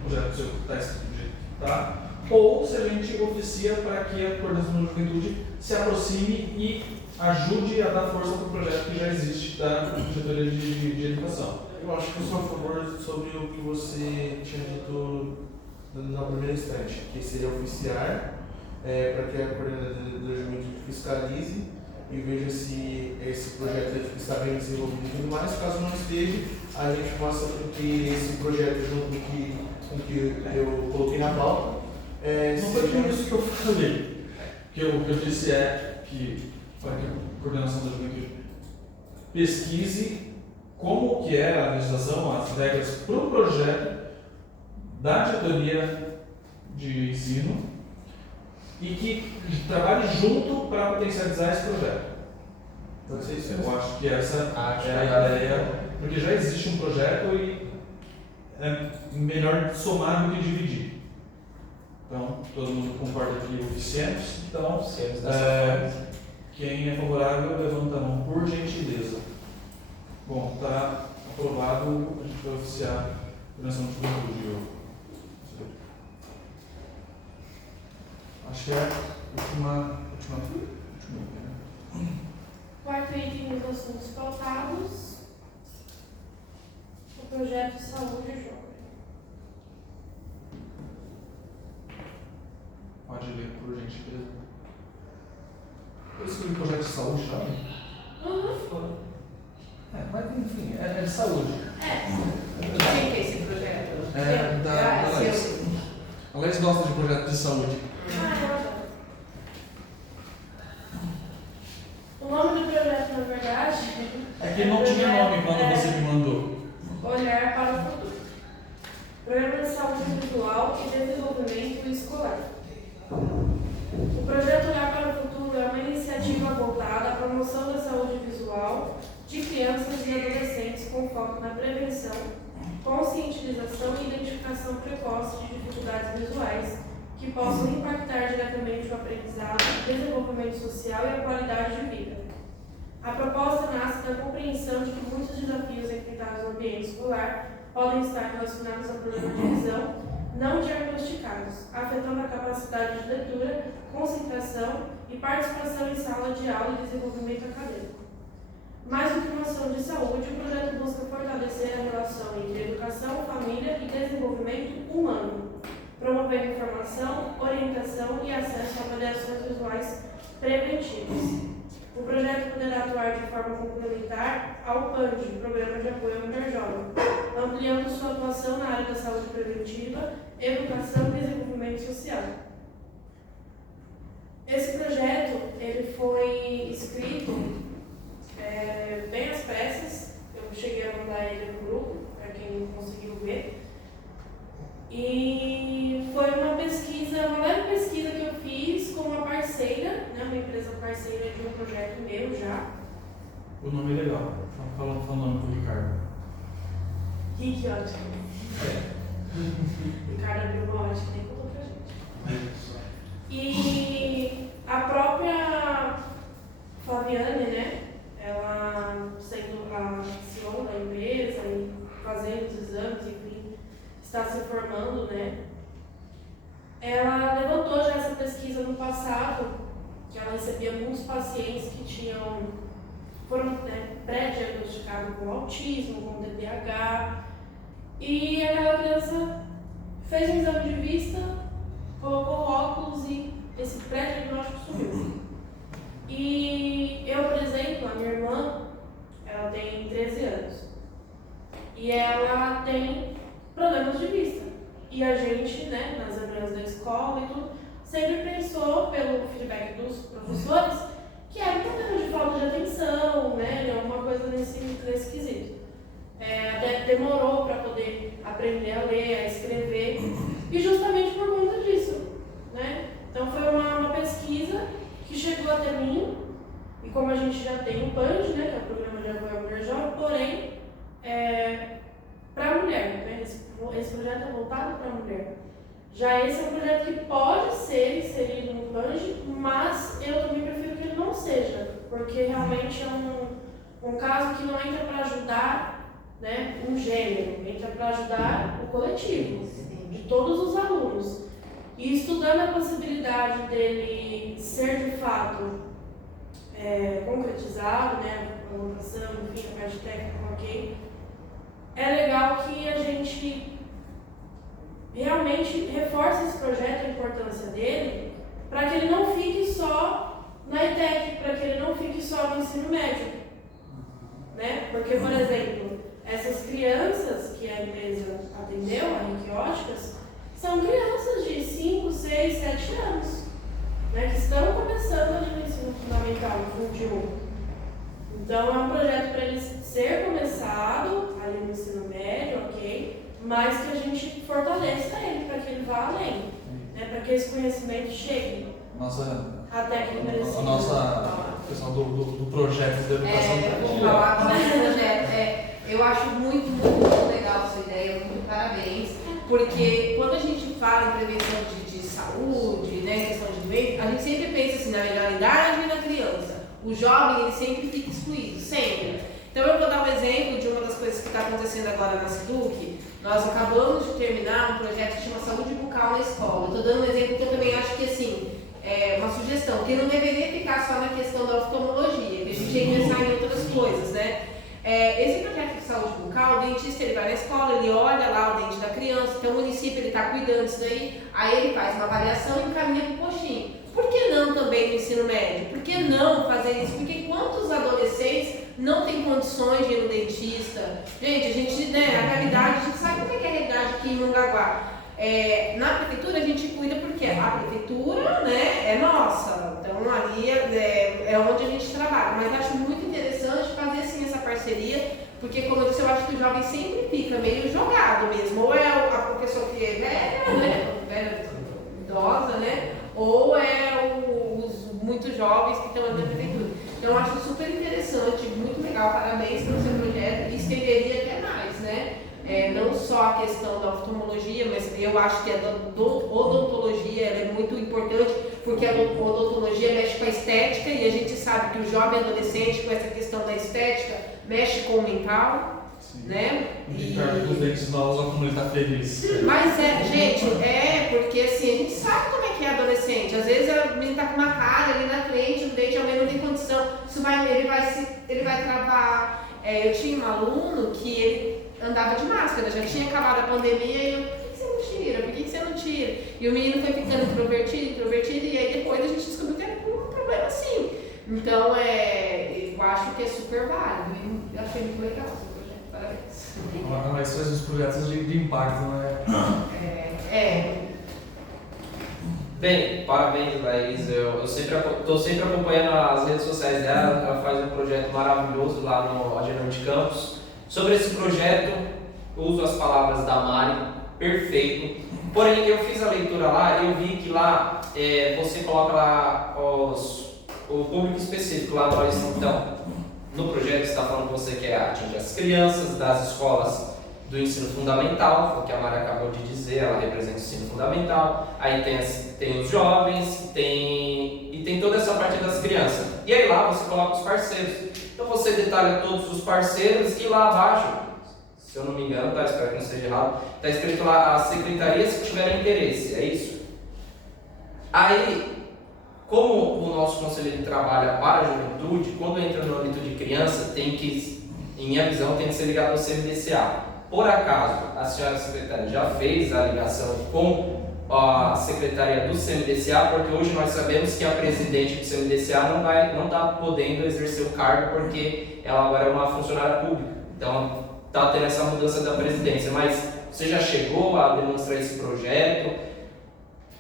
O projeto seu está escrito do jeito que está, ou se a gente oficia para que a coordenação da juventude se aproxime e ajude a dar força para o projeto que já existe da diretoria de educação. Eu acho que eu sou a favor sobre o que você tinha dito na primeira instante, que seria oficiar para que a coordenadoria da juventude fiscalize e veja se esse projeto está bem desenvolvido e tudo mais. Caso não esteja, a gente passa porque esse projeto, junto com o que eu coloquei na pauta, não foi por isso que eu falei. O que eu disse é que para que a coordenação da juventude pesquise como que é a legislação, as regras para o projeto da diretoria de ensino e que trabalhe junto para potencializar esse projeto. Pode ser isso. Eu acho que essa é a ideia, porque já existe um projeto e é melhor somar do que dividir. Então, todo mundo concorda que oficiemos. Então, quem é favorável, levanta a mão, por gentileza. Bom, está aprovado, a gente vai oficiar a coordenação de juventude. Acho que é a última. Quarto item dos assuntos pautados, o projeto de saúde jovem. Pode ler, por gentileza. Eu escrevi projeto de saúde, sabe? Mas enfim, é de saúde. Quem que é esse projeto? Da Laís. A Laís gosta de projeto de saúde. O nome do projeto, na verdade, É que não tinha nome quando você me mandou. Olhar para o futuro. visual e desenvolvimento escolar. O projeto Olhar para o Futuro é uma iniciativa voltada à promoção da saúde visual de crianças e adolescentes com foco na prevenção, conscientização e identificação precoce de dificuldades visuais que possam impactar diretamente o aprendizado, o desenvolvimento social e a qualidade de vida. A proposta nasce da compreensão de que muitos desafios enfrentados no ambiente escolar podem estar relacionados a problemas de visão não diagnosticados, afetando a capacidade de leitura, concentração e participação em sala de aula e desenvolvimento acadêmico. Mais do que uma ação de saúde, o projeto busca fortalecer a relação entre educação, família e desenvolvimento humano, promovendo informação, orientação e acesso a avaliações visuais preventivas. O projeto poderá atuar de forma complementar ao PAND, Programa de Apoio à Mulher Jovem, ampliando sua atuação na área da saúde preventiva, educação e desenvolvimento social. Esse projeto ele foi escrito bem às pressas. Eu cheguei a mandar ele no grupo, para quem não conseguiu ver. E foi uma pesquisa, uma leve pesquisa que eu fiz com uma parceira, né, uma empresa parceira de um projeto meu já. O nome é legal. Fala o nome do Ricardo. Rick Ótica. Ricardo abriu uma ótica e nem contou pra gente. E a própria Flaviane, né? Ela sendo a CEO da empresa e fazendo os exames, enfim, está se formando, né? Ela levantou já essa pesquisa no passado, que ela recebia muitos pacientes que foram pré-diagnosticados com autismo, com TDAH, e aquela criança fez um exame de vista, colocou óculos e esse pré-diagnóstico sumiu. E eu, por exemplo, a minha irmã, ela tem 13 anos e ela tem problemas de vista. E a gente, né, nas reuniões da escola e tudo, sempre pensou, pelo feedback dos professores, que era um problema de falta de atenção, né, alguma coisa nesse quesito. Até demorou para poder aprender a ler, a escrever, e justamente por conta disso, né? Então foi uma pesquisa que chegou até mim, e como a gente já tem o PAND, né, que é o Programa de Apoio à Mulher Jovem, porém, para a mulher, né? Esse projeto é voltado para a mulher. Já esse é um projeto que pode ser inserido no PAND, mas eu também prefiro que ele não seja, porque realmente é um caso que não entra para ajudar, né, um gênero, entra para ajudar o coletivo, de todos os alunos. E estudando a possibilidade dele ser de fato concretizado, né, a votação, enfim, a parte técnica, ok, é legal que a gente realmente reforce esse projeto, a importância dele, para que ele não fique só na ETEC, para que ele não fique só no ensino médio, né? Porque, por exemplo, essas crianças que a empresa atendeu, a Rick Óticas, são crianças de 5, 6, 7 anos, né, que estão começando ali no ensino fundamental, no Fundo. Então é um projeto para ele ser começado ali no ensino médio, ok, mas que a gente fortaleça ele para que ele vá além, né, para que esse conhecimento chegue até quem precisa. A nossa questão do projeto de educação. Eu vou falar agora do projeto. Eu acho muito, muito, muito legal a sua ideia, muito parabéns, porque quando a gente fala em prevenção de saúde, né, questão de doença, a gente sempre pensa assim, na melhor idade e na criança. O jovem, ele sempre fica excluído, sempre. Então eu vou dar um exemplo de uma das coisas que está acontecendo agora na SEDUC. Nós acabamos de terminar um projeto que chama Saúde Bucal na Escola. Estou dando um exemplo que eu também acho que, assim, é uma sugestão, que não deveria ficar só na questão da oftalmologia, que a gente tem que pensar em outras coisas, né? Esse projeto de saúde bucal, o dentista ele vai na escola, ele olha lá o dente da criança, então o município ele está cuidando disso daí, aí ele faz uma avaliação e encaminha para o postinho. Por que não também no ensino médio? Por que não fazer isso? Porque quantos adolescentes não têm condições de ir no dentista? Gente, né, a realidade, a gente sabe como é que é a realidade aqui em Mongaguá. Na prefeitura a gente cuida porque a prefeitura, né, é nossa, então ali é onde a gente trabalha, mas acho muito interessante fazer assim essa parceria parceria, porque como eu disse, eu acho que o jovem sempre fica meio jogado mesmo, ou é a pessoa que é velha, né, velha, idosa, né, ou é os muito jovens que estão na prefeitura. Então eu acho super interessante, muito legal, parabéns pelo seu projeto, e estenderia até mais, né? Não só a questão da oftalmologia, mas eu acho que a odontologia ela é muito importante, porque a odontologia mexe com a estética e a gente sabe que o jovem adolescente, com essa questão da estética, mexe com o mental, Sim. né? O Ricardo com os dentes novos, olha como ele tá feliz. Mas gente, porque assim, a gente sabe como é que é adolescente. Às vezes a menina tá com uma cara ali na frente, o dente ao menos não tem condição, ele vai travar. Eu tinha um aluno que ele andava de máscara, já tinha acabado a pandemia e eu, por que você não tira? Por que você não tira? E o menino foi ficando introvertido, e aí depois a gente descobriu que era um problema assim. Então, eu acho que é super válido e eu achei muito legal o seu projeto, parabéns. Mas faz uns projetos de impacto, né? Bem, parabéns, Laís. Eu estou sempre acompanhando as redes sociais dela. Ela faz um projeto maravilhoso lá no Agenor de Campos. Sobre esse projeto, eu uso as palavras da Mari, perfeito. Porém, eu fiz a leitura lá e eu vi que lá você coloca lá o público específico lá no então, no projeto você está falando que você quer atingir as crianças das escolas do ensino fundamental, o que a Mari acabou de dizer, ela representa o ensino fundamental, aí tem os jovens, e tem toda essa parte das crianças. E aí lá você coloca os parceiros. Então você detalha todos os parceiros e lá abaixo, se eu não me engano, espero que não esteja errado, está escrito lá as secretarias que tiverem interesse, é isso? Aí, como o nosso conselheiro trabalha para a juventude, quando entra no âmbito de criança, em minha visão, tem que ser ligado ao CMDCA. Por acaso, a senhora secretária já fez a ligação com a secretaria do CMDCA, porque hoje nós sabemos que a presidente do CMDCA não está podendo exercer o cargo porque ela agora é uma funcionária pública. Então, está tendo essa mudança da presidência. Mas você já chegou a demonstrar esse projeto?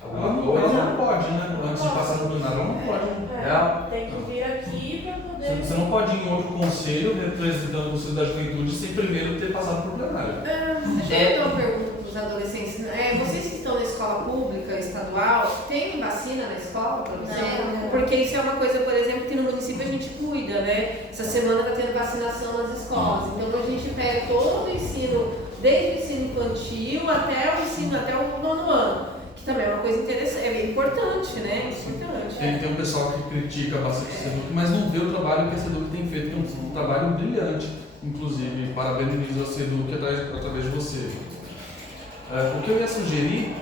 Alguma coisa? Ela não pode, né? Antes de passar no plenário, ela não pode. Tem que vir aqui para poder... Você não pode ir em outro conselho, representando o Conselho da Juventude, sem primeiro ter passado por plenário. Deixa eu fazer uma pergunta para os adolescentes. Vocês que estão na escola pública, estadual, tem vacina na escola para vocês? Não. Porque isso é uma coisa, por exemplo, que no município a gente cuida, né? Essa semana está tendo vacinação nas escolas. Então a gente pega todo o ensino, desde o ensino infantil até o 9º ano. Que também é uma coisa interessante, é bem importante, né? Importante. Tem um pessoal que critica bastante a SEDUC, mas não vê o trabalho que a SEDUC tem feito, que é um trabalho brilhante. Inclusive, parabenizo a SEDUC através de você. O que eu ia sugerir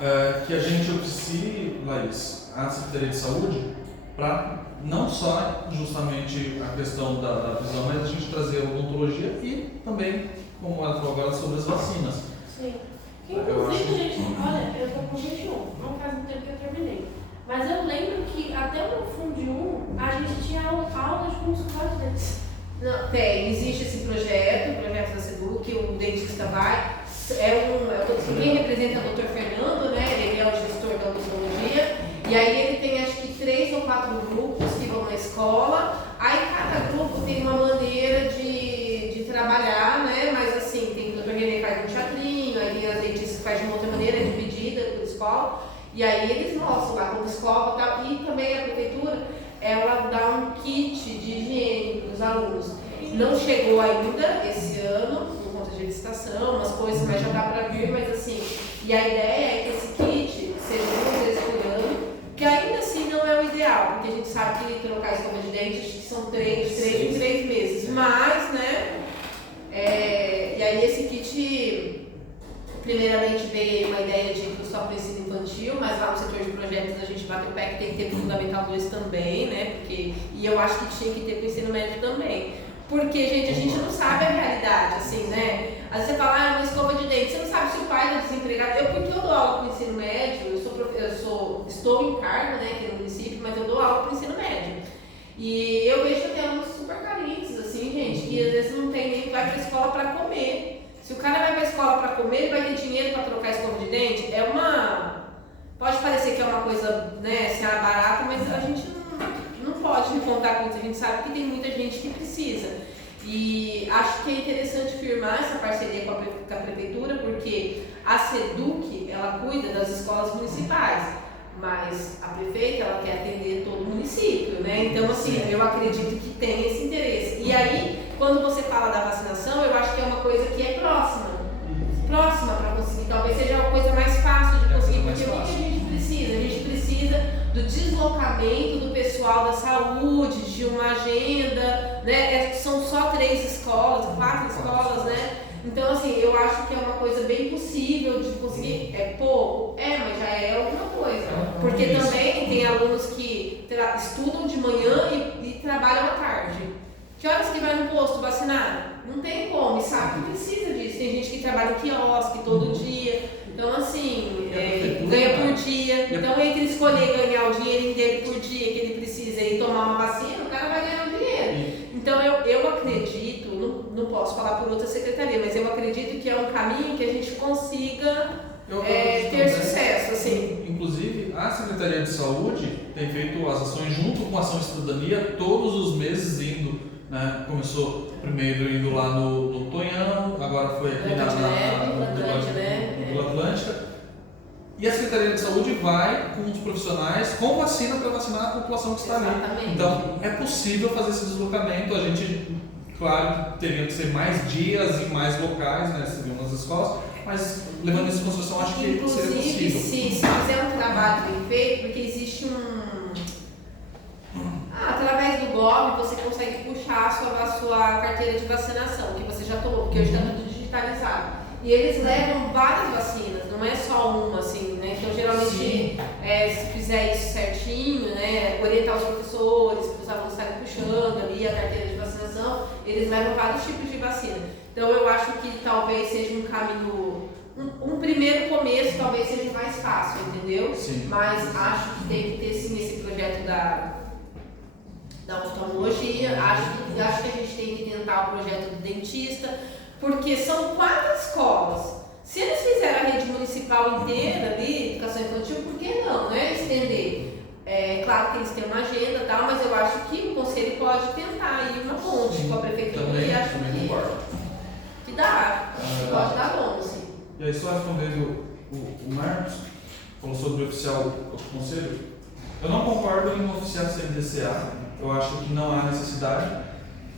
é que a gente oficie, Laís, a Secretaria de Saúde, para não só justamente a questão da visão, mas a gente trazer a odontologia e também, como ela falou agora, sobre as vacinas. Sim. Inclusive, gente, olha, eu tô com 21, não faz muito tempo que eu terminei. Mas eu lembro que até o meu fundo 1, a gente tinha aula de consultório de dentes. Não, existe esse projeto, o projeto da SEDUC, o dentista vai. Quem representa é o Dr. Fernando, né? Ele é o gestor da odontologia. E aí ele tem acho que 3 ou 4 grupos que vão na escola. Aí cada grupo tem uma maneira de trabalhar, né? Mas assim, tem o Dr. René faz um teatrinho, aí a dentista faz de uma outra maneira, dividida por escola. E aí eles mostram lá como escola e tal. E também a prefeitura, ela dá um kit de higiene para os alunos. Não chegou ainda esse ano, por conta de licitação, umas coisas, mas já dá para vir, mas assim. E a ideia é que esse kit seja 2 vezes por ano, que ainda assim não é o ideal, porque a gente sabe que trocar escova de dente acho que são 3 em 3 meses. Mas, né? E aí esse kit, primeiramente veio uma ideia de só para o ensino infantil, mas lá no setor de projetos a gente bate o pé que tem que ter para o Fundamental 2 também, né? E eu acho que tinha que ter para o ensino médio também. Porque, gente, a gente não sabe a realidade, assim, né? Às vezes você fala, uma escova de dente, você não sabe se o pai está desempregado. Porque eu dou aula para o ensino médio, estou em cargo, né, aqui no município, mas eu dou aula para o ensino médio. E eu vejo que tem alunos super carentes, assim, gente, que às vezes não tem nem vai para a escola para comer. Se o cara vai para a escola para comer, ele vai ter dinheiro para trocar escova de dente. Pode parecer que é uma coisa, né, assim, barata, mas a gente não pode encontrar contar com isso, a gente sabe que tem muita gente que precisa. E acho que é interessante firmar essa parceria com a prefeitura, porque a SEDUC, ela cuida das escolas municipais, mas a prefeita, ela quer atender todo o município, né? Então, assim, eu acredito que tem esse interesse. E aí, quando você fala da vacinação, eu acho que é uma coisa que é próxima para conseguir, talvez seja uma coisa mais fácil de conseguir, porque o que a gente precisa? A gente precisa do deslocamento do pessoal da saúde, de uma agenda, né? São só 3 escolas, 4 escolas, né? Então, assim, eu acho que é uma coisa bem possível de conseguir. É pouco? Mas já é alguma coisa. Porque também tem alunos que estudam de manhã e trabalham à tarde. Que horas que vai no posto vacinar? Não tem como, e sabe que precisa disso. Tem gente que trabalha em quiosque todo dia. Então, assim, ganha por dia. Então, entre escolher ganhar o dinheirinho dele por dia que ele precisa e tomar uma vacina, o cara vai ganhar o dinheiro. Então, eu acredito, não posso falar por outra secretaria, mas eu acredito que é um caminho que a gente consiga ter sucesso, assim. Inclusive, a Secretaria de Saúde tem feito as ações junto com a Ação Cidadania todos os meses indo, né? Começou primeiro indo lá no Tonhão, agora foi aqui na Vila Atlântica. E a Secretaria de Saúde vai com os profissionais com vacina para vacinar a população que está ali. Então, é possível fazer esse deslocamento. A gente, claro, teria que ser mais dias e mais locais, né? Seriam nas escolas, mas levando isso em consideração, acho que seria possível. Inclusive, se fizer um trabalho bem feito, porque existe através do GOV você consegue puxar a sua carteira de vacinação, que você já tomou, porque hoje está tudo digitalizado. E eles levam várias vacinas, não é só uma, assim, né? Então, geralmente, se fizer isso certinho, né? Orientar os professores, os alunos estarem puxando ali a carteira de vacinação, eles levam vários tipos de vacina. Então, eu acho que talvez seja um caminho, um primeiro começo, talvez seja mais fácil, entendeu? Sim. Mas acho que tem que ter, sim, esse projeto da oftalmologia, acho que a gente tem que tentar o projeto do dentista, porque são 4 escolas. Se eles fizerem a rede municipal inteira ali, educação infantil, por que não, né? Estender. Claro que eles têm uma agenda e tal, mas eu acho que o conselho pode tentar aí uma ponte com a prefeitura e acho que dá. Pode dar bom, sim. E aí, só respondendo o Marcos, falou sobre o oficial do conselho, eu não concordo em oficiar CMDCA, eu acho que não há necessidade.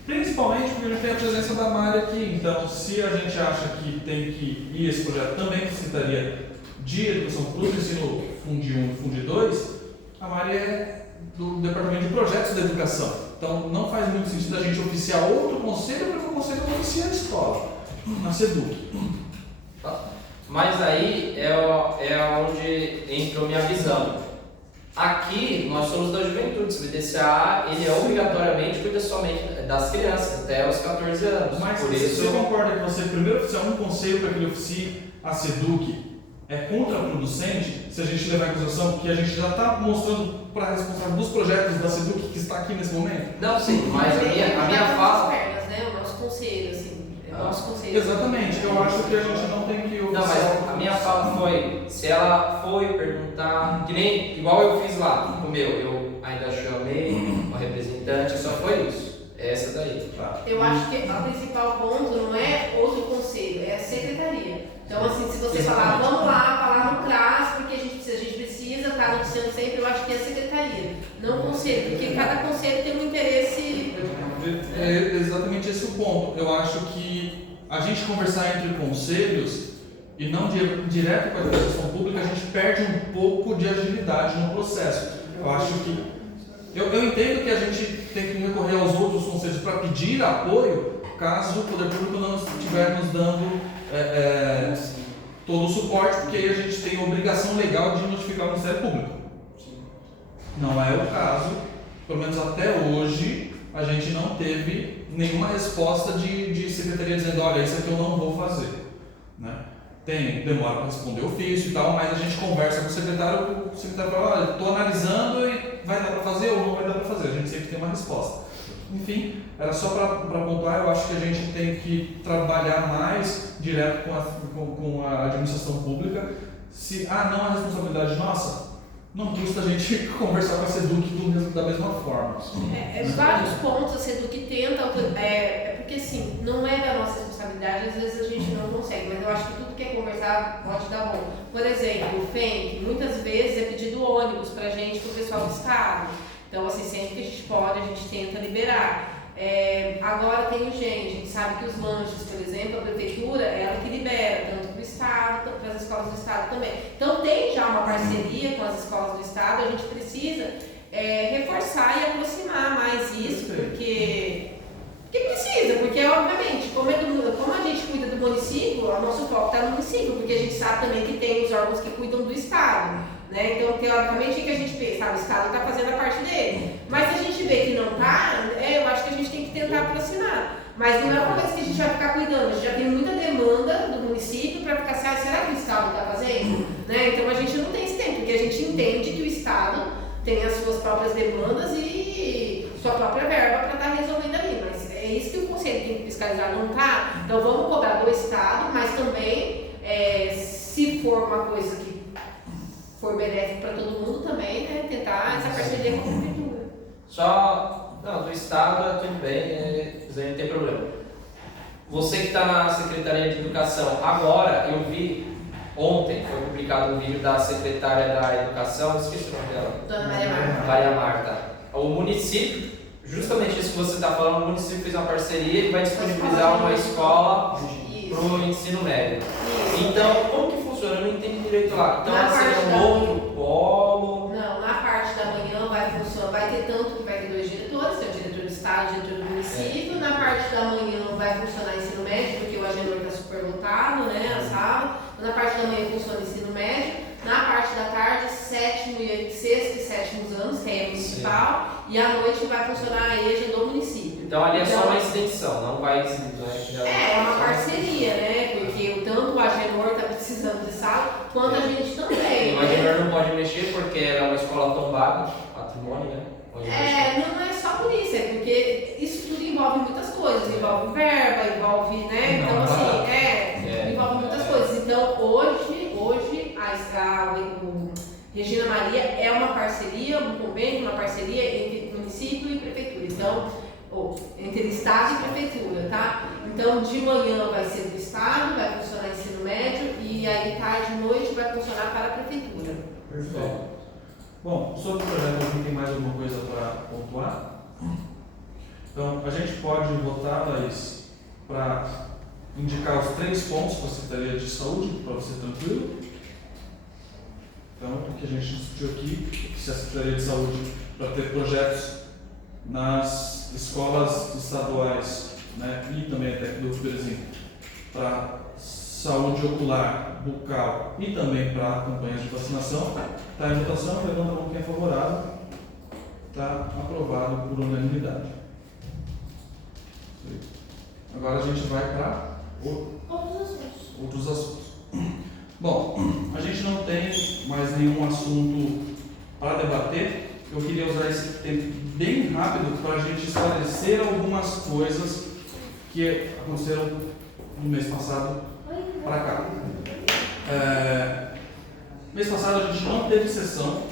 Principalmente porque a gente tem a presença da Mari aqui, então se a gente acha que tem que ir esse projeto também facilitaria de educação para o ensino Fundi 1 e Fundi 2, a Mari é do Departamento de Projetos da Educação. Então não faz muito sentido a gente oficiar outro conselho porque o conselho não oficia a escola, na SEDUC. Mas aí é onde entrou minha visão. Aqui, nós somos da juventude, o CBDCA, ele obrigatoriamente cuida somente das crianças, até os 14 anos. Mas por você isso, concorda que você primeiro oficiar um conselho para que ele oficie a SEDUC é contraproducente, se a gente levar em consideração que a gente já está mostrando para a responsável dos projetos da SEDUC que está aqui nesse momento? Não, sim, mas a minha fala... Né? O nosso conselho, assim. Nosso conselho. Exatamente, eu acho que a gente não tem que oficiar. Não, mas a minha fala foi, se ela foi perguntar, que nem igual eu fiz lá, o meu, eu ainda chamei uma representante, só foi isso. Essa daí. Eu acho que o principal ponto não é outro conselho, é a secretaria. Então, assim, se você falar, vamos lá, falar no CRAS, porque a gente precisa estar noticiando sempre, eu acho que é a secretaria, não o conselho, porque cada conselho tem um interesse. É exatamente esse o ponto. Eu acho que a gente conversar entre conselhos e não direto com a administração pública, a gente perde um pouco de agilidade no processo. Eu acho que eu entendo que a gente tem que recorrer aos outros conselhos para pedir apoio caso o poder público não estiver nos dando todo o suporte, porque aí a gente tem a obrigação legal de notificar o Ministério Público. Não é o caso, pelo menos até hoje, a gente não teve nenhuma resposta de secretaria dizendo, olha, isso aqui eu não vou fazer. Né? Demora para responder ofício e tal, mas a gente conversa com o secretário fala, olha, estou analisando e vai dar para fazer ou não vai dar para fazer, a gente sempre tem uma resposta. Enfim, era só para pontuar, eu acho que a gente tem que trabalhar mais direto com a administração pública. Se, não é responsabilidade nossa, não custa a gente conversar com a SEDUC da mesma forma. Vários pontos a SEDUC tenta, porque assim, não é da nossa responsabilidade, às vezes a gente não consegue, mas eu acho que tudo que é conversar pode dar bom. Por exemplo, o FENC, muitas vezes é pedido ônibus pra gente, pro pessoal do estado. Então, assim, sempre que a gente pode, a gente tenta liberar. Agora tem o GEM, a gente sabe que os lanches, por exemplo, a prefeitura, ela que libera, tanto para o estado, para as escolas do estado também. Então tem já uma parceria com as escolas do estado, a gente precisa reforçar e aproximar mais isso, porque precisa, porque obviamente, como a gente cuida do município, o nosso foco está no município, porque a gente sabe também que tem os órgãos que cuidam do estado. Né? Então, teoricamente, o que a gente pensa? O Estado está fazendo a parte dele. Mas se a gente vê que não está, eu acho que a gente tem que tentar aproximar. Mas não é uma coisa que a gente vai ficar cuidando. A gente já tem muita demanda do município para ficar assim, será que o Estado está fazendo? Né? Então, a gente não tem esse tempo, porque a gente entende que o Estado tem as suas próprias demandas e sua própria verba para estar resolvendo ali. Mas é isso que o Conselho tem que fiscalizar, não está? Então, vamos cobrar do Estado, mas também, se for uma coisa que for benéfico para todo mundo também, né? Tentar essa parceria com a prefeitura. Do Estado tudo bem, isso aí não tem problema. Você que está na Secretaria de Educação, agora eu vi, ontem foi publicado um vídeo da Secretária da Educação, esqueci o nome dela. Dona Maria Marta. Maria Marta. O município, justamente isso que você está falando, o município fez uma parceria e vai disponibilizar uma escola para o ensino médio. Então, como que funciona? Eu não entendi direito lá. Então, seria um outro polo? Não, na parte da manhã vai ter tanto que vai ter 2 diretores, tem o diretor do estado e o diretor do município. Na parte da manhã vai funcionar ensino médio, porque o Agenor está super lotado, né, a sala. Na parte da manhã funciona ensino médio. Na parte da tarde, 6º e 7º anos, que é municipal. Sim. E à noite vai funcionar a EJA do município. Então ali é só uma extensão, não vai... É uma parceria, né? Porque tanto o Agenor está precisando de sala, quanto a gente também. O Agenor não pode mexer porque é uma escola tombada, patrimônio, né? Não é só por isso, é porque isso tudo envolve muitas coisas, envolve verba, envolve, né? Então assim, envolve muitas coisas. Então hoje o Regina Maria é uma parceria, um convênio, uma parceria entre município e prefeitura. Então, entre Estado e Prefeitura, tá? Então, de manhã vai ser do Estado, vai funcionar ensino médio, e aí tarde e noite vai funcionar para a Prefeitura. Perfeito. Bom, sobre o projeto, alguém tem mais alguma coisa para pontuar? Então, a gente pode votar, Laís, para indicar os 3 pontos para a Secretaria de Saúde, para você tranquilo. Então, o que a gente discutiu aqui, se a Secretaria de Saúde, para ter projetos nas escolas estaduais, né, e também até do Perezinho, para saúde ocular, bucal e também para campanhas de vacinação, está em votação, levanta a mão quem é favorável, está aprovado por unanimidade. Agora a gente vai para outros assuntos. Bom, a gente não tem mais nenhum assunto para debater. Eu queria usar esse tempo bem rápido para a gente esclarecer algumas coisas que aconteceram no mês passado para cá. Mês passado a gente não teve sessão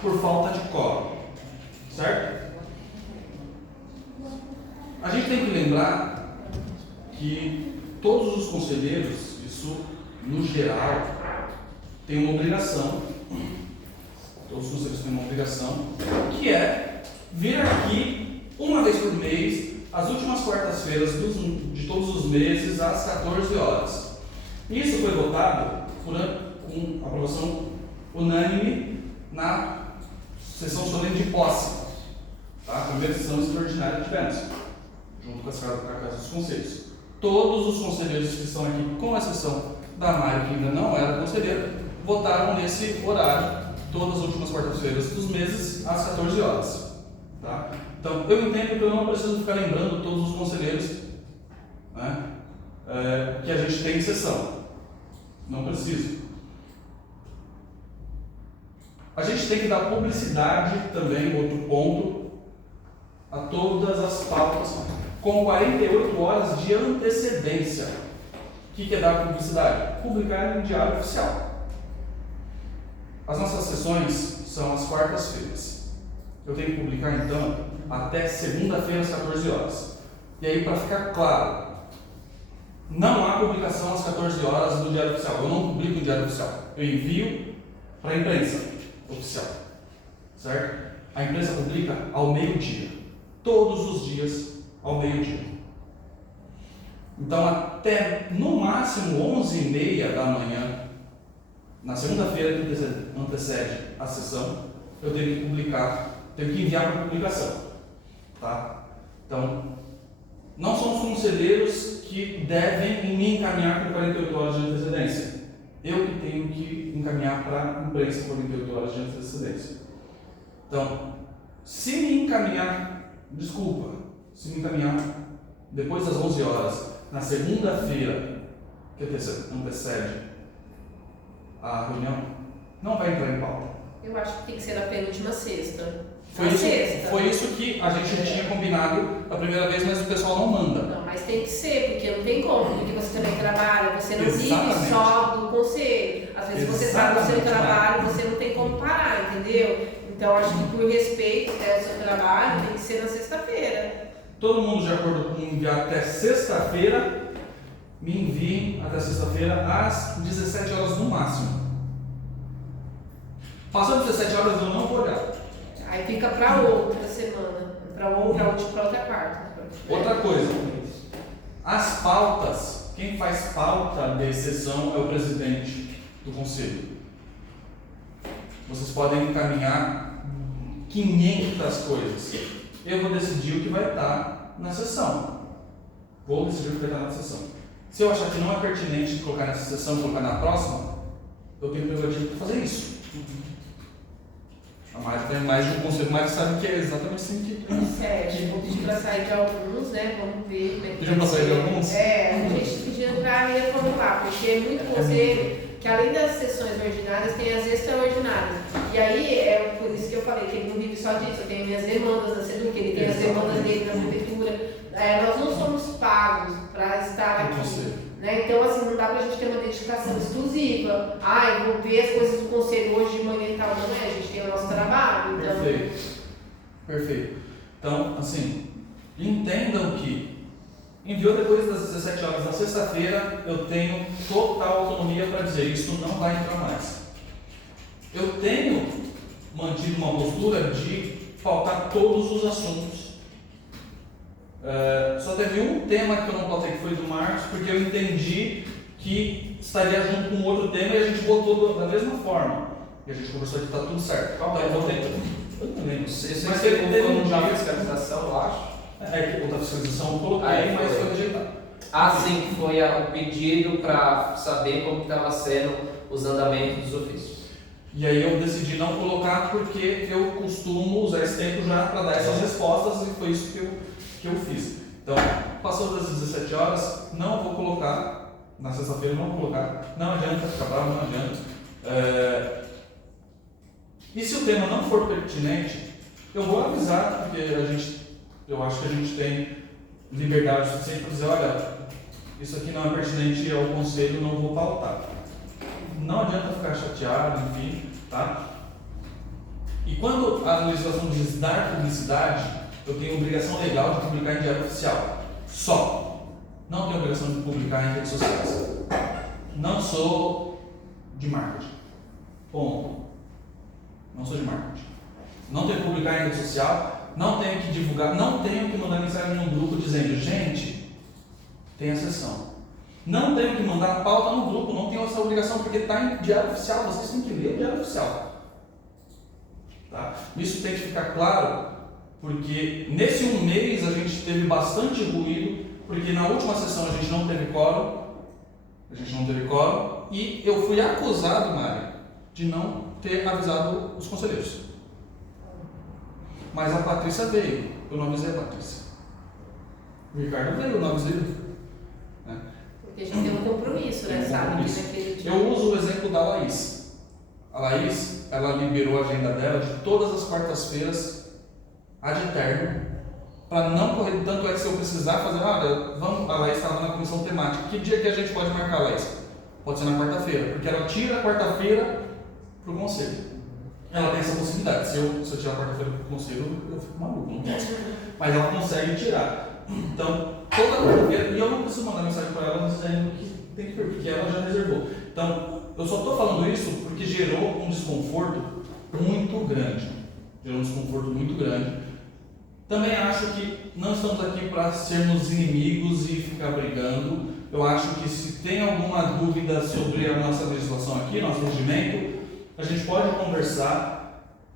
por falta de quórum, certo? A gente tem que lembrar que todos os conselheiros, isso no geral, tem uma obrigação. Todos os conselheiros têm uma obrigação, que é vir aqui uma vez por mês, às últimas quartas-feiras de todos os meses, às 14 horas. Isso foi votado com aprovação unânime na sessão solene de posse, tá? A primeira sessão extraordinária tivemos, junto com as casas dos conselhos. Todos os conselheiros que estão aqui, com exceção da Mari, que ainda não era conselheira, votaram nesse horário, todas as últimas quartas-feiras dos meses, às 14 horas. Tá? Então, eu entendo que eu não preciso ficar lembrando todos os conselheiros, né, que a gente tem sessão. Não preciso. A gente tem que dar publicidade também, outro ponto, a todas as pautas, com 48 horas de antecedência. O que é dar publicidade? Publicar em diário oficial. As nossas sessões são as quartas-feiras. Eu tenho que publicar então até segunda-feira às 14 horas. E aí, para ficar claro, não há publicação às 14 horas do Diário Oficial. Eu não publico no Diário Oficial. Eu envio para a imprensa oficial. Certo? A imprensa publica ao meio-dia. Todos os dias ao meio-dia. Então, até no máximo 11h30 da manhã, na segunda-feira que antecede a sessão, eu tenho que publicar, tenho que enviar para publicação. Tá? Então, não são os conselheiros que devem me encaminhar com 48 horas de antecedência. Eu que tenho que encaminhar para a imprensa com 48 horas de antecedência. Então, se me encaminhar depois das 11 horas, na segunda-feira que antecede a reunião, não vai entrar em pauta. Eu acho que tem que ser na penúltima sexta. Foi isso que a gente tinha combinado a primeira vez, mas o pessoal não manda. Não, mas tem que ser, porque não tem como, porque você também trabalha, você não Exatamente. vive só do conselho. Às vezes você está no seu trabalho, você não tem como parar, entendeu? Então acho que por respeito ao seu trabalho tem que ser na sexta-feira. Todo mundo de acordo com enviar até sexta-feira, me enviem até sexta-feira às 17 horas no máximo. Passando 17 horas eu não vou olhar. Aí fica para outra semana, para outra quarta. Outra coisa, as pautas, quem faz pauta de sessão é o presidente do conselho. Vocês podem encaminhar 500 coisas. Eu vou decidir o que vai estar na sessão. Vou decidir o que vai estar na sessão. Se eu achar que não é pertinente colocar nessa sessão e colocar na próxima, eu tenho prerrogativa para fazer isso. A Mari tem mais de um conselho, mas sabe que é exatamente assim que. Certo, vou pedir para sair de alguns, né? Vamos ver como é que Pediu para sair de alguns? a gente pedindo para reformular, porque é muito conselho que além das sessões ordinárias tem as extraordinárias. E aí é por isso que eu falei que ele não vive só disso, eu tenho minhas demandas na SEDUC, ele tem as demandas dele na prefeitura. Nós não somos pagos para estar aqui. Né? Então, assim, não dá pra gente ter uma dedicação exclusiva. Eu vou ver as coisas do conselho hoje de manhã e tal, não é? A gente tem o nosso trabalho. Então... Perfeito. Então, assim, entendam que enviou depois das 17 horas da sexta-feira, eu tenho total autonomia para dizer isso não vai entrar mais. Eu tenho mantido uma postura de pautar todos os assuntos. Só teve um tema que eu não pautei, que foi do Marcos, porque eu entendi que estaria junto com outro tema e a gente botou da mesma forma. E a gente conversou de estar tudo certo. Qual é o tema? Eu não lembro. Mas teve um da fiscalização, eu acho. Que outra fiscalização eu coloquei, mas foi rejeitado. Sim, foi o pedido para saber como estava sendo os andamentos dos ofícios. E aí eu decidi não colocar porque eu costumo usar esse tempo já para dar essas respostas e foi isso que eu fiz. Então, passou das 17 horas, não vou colocar, na sexta-feira não vou colocar, não adianta ficar bravo, não adianta. E se o tema não for pertinente, eu vou avisar, porque eu acho que a gente tem liberdade suficiente para dizer, olha, isso aqui não é pertinente ao conselho, não vou pautar. Não adianta ficar chateado, enfim, tá? E quando a legislação diz dar publicidade, eu tenho obrigação legal de publicar em diário oficial. Só. Não tenho obrigação de publicar em redes sociais. Não sou de marketing. Ponto. Não sou de marketing. Não tenho que publicar em rede social, não tenho que divulgar, não tenho que mandar mensagem no grupo dizendo, gente, tem a sessão. Não tenho que mandar pauta no grupo, não tenho essa obrigação porque está em diário oficial, vocês têm que ler o diário oficial. Tá? Isso tem que ficar claro, porque nesse um mês a gente teve bastante ruído, porque na última sessão a gente não teve quórum, e eu fui acusado, Mari, de não ter avisado os conselheiros. Mas a Patrícia veio, eu não avisei a Patrícia. O Ricardo veio, eu não avisei ele. Porque a gente tem um compromisso, né? Sabe? Que naquele dia... Eu uso o exemplo da Laís. A Laís, ela liberou a agenda dela de todas as quartas-feiras ad eterno, para não correr. Tanto é que se eu precisar fazer, a Laís estava na comissão temática. Que dia que a gente pode marcar, Laís? Pode ser na quarta-feira, porque ela tira a quarta-feira para o conselho. ela tem essa possibilidade. Se eu tirar quarta-feira do conselho, eu fico maluco, não posso. Mas ela consegue tirar. Então, toda quarta-feira, e eu não preciso mandar mensagem para ela dizendo que tem que vir, porque ela já reservou. Então, eu só estou falando isso porque gerou um desconforto muito grande. Gerou um desconforto muito grande. Também acho que não estamos aqui para sermos inimigos e ficar brigando. Eu acho que se tem alguma dúvida sobre a nossa legislação aqui, nosso regimento, a gente pode conversar.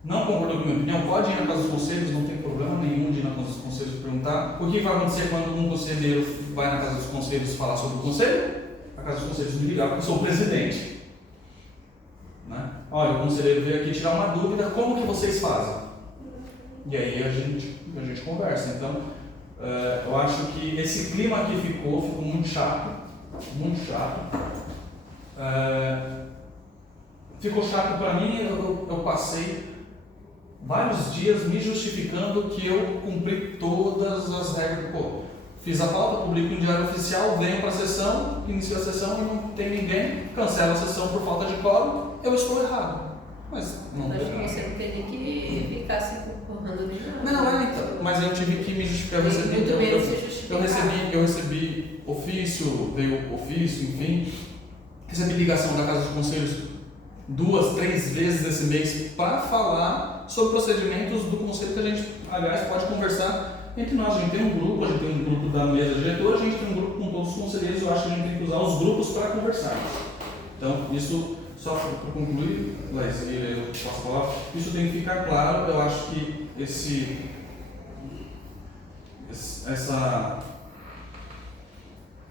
Não concordou com a minha opinião, pode ir na casa dos conselhos, não tem problema nenhum de ir na casa dos conselhos perguntar. O que vai acontecer quando um conselheiro vai na casa dos conselhos falar sobre o conselho? A casa dos conselhos me ligar, porque eu sou o presidente. Né? Olha, o conselheiro veio aqui tirar uma dúvida, como que vocês fazem? E aí a gente conversa. Então, eu acho que esse clima que ficou muito chato, muito chato. Ficou chato para mim, eu passei vários dias me justificando que eu cumpri todas as regras. Pô, fiz a pauta, publico em diário oficial, venho para a sessão, inicio a sessão e não tem ninguém, cancelo a sessão por falta de quórum, eu estou errado. Mas não Acho tem que nada. você não teria que ficar se empurrando nem nada. Não, então, mas eu tive que me justificar. Muito menos se justificar. Eu recebi ofício, veio ofício, enfim. Recebi ligação da Casa dos Conselhos 2, 3 vezes esse mês para falar sobre procedimentos do conselho que a gente, aliás, pode conversar entre nós. A gente tem um grupo da mesa diretora, a gente tem um grupo com todos os conselheiros. Eu acho que a gente tem que usar os grupos para conversar. Então, isso, só para concluir, Laís, eu posso falar, isso tem que ficar claro. Eu acho que essa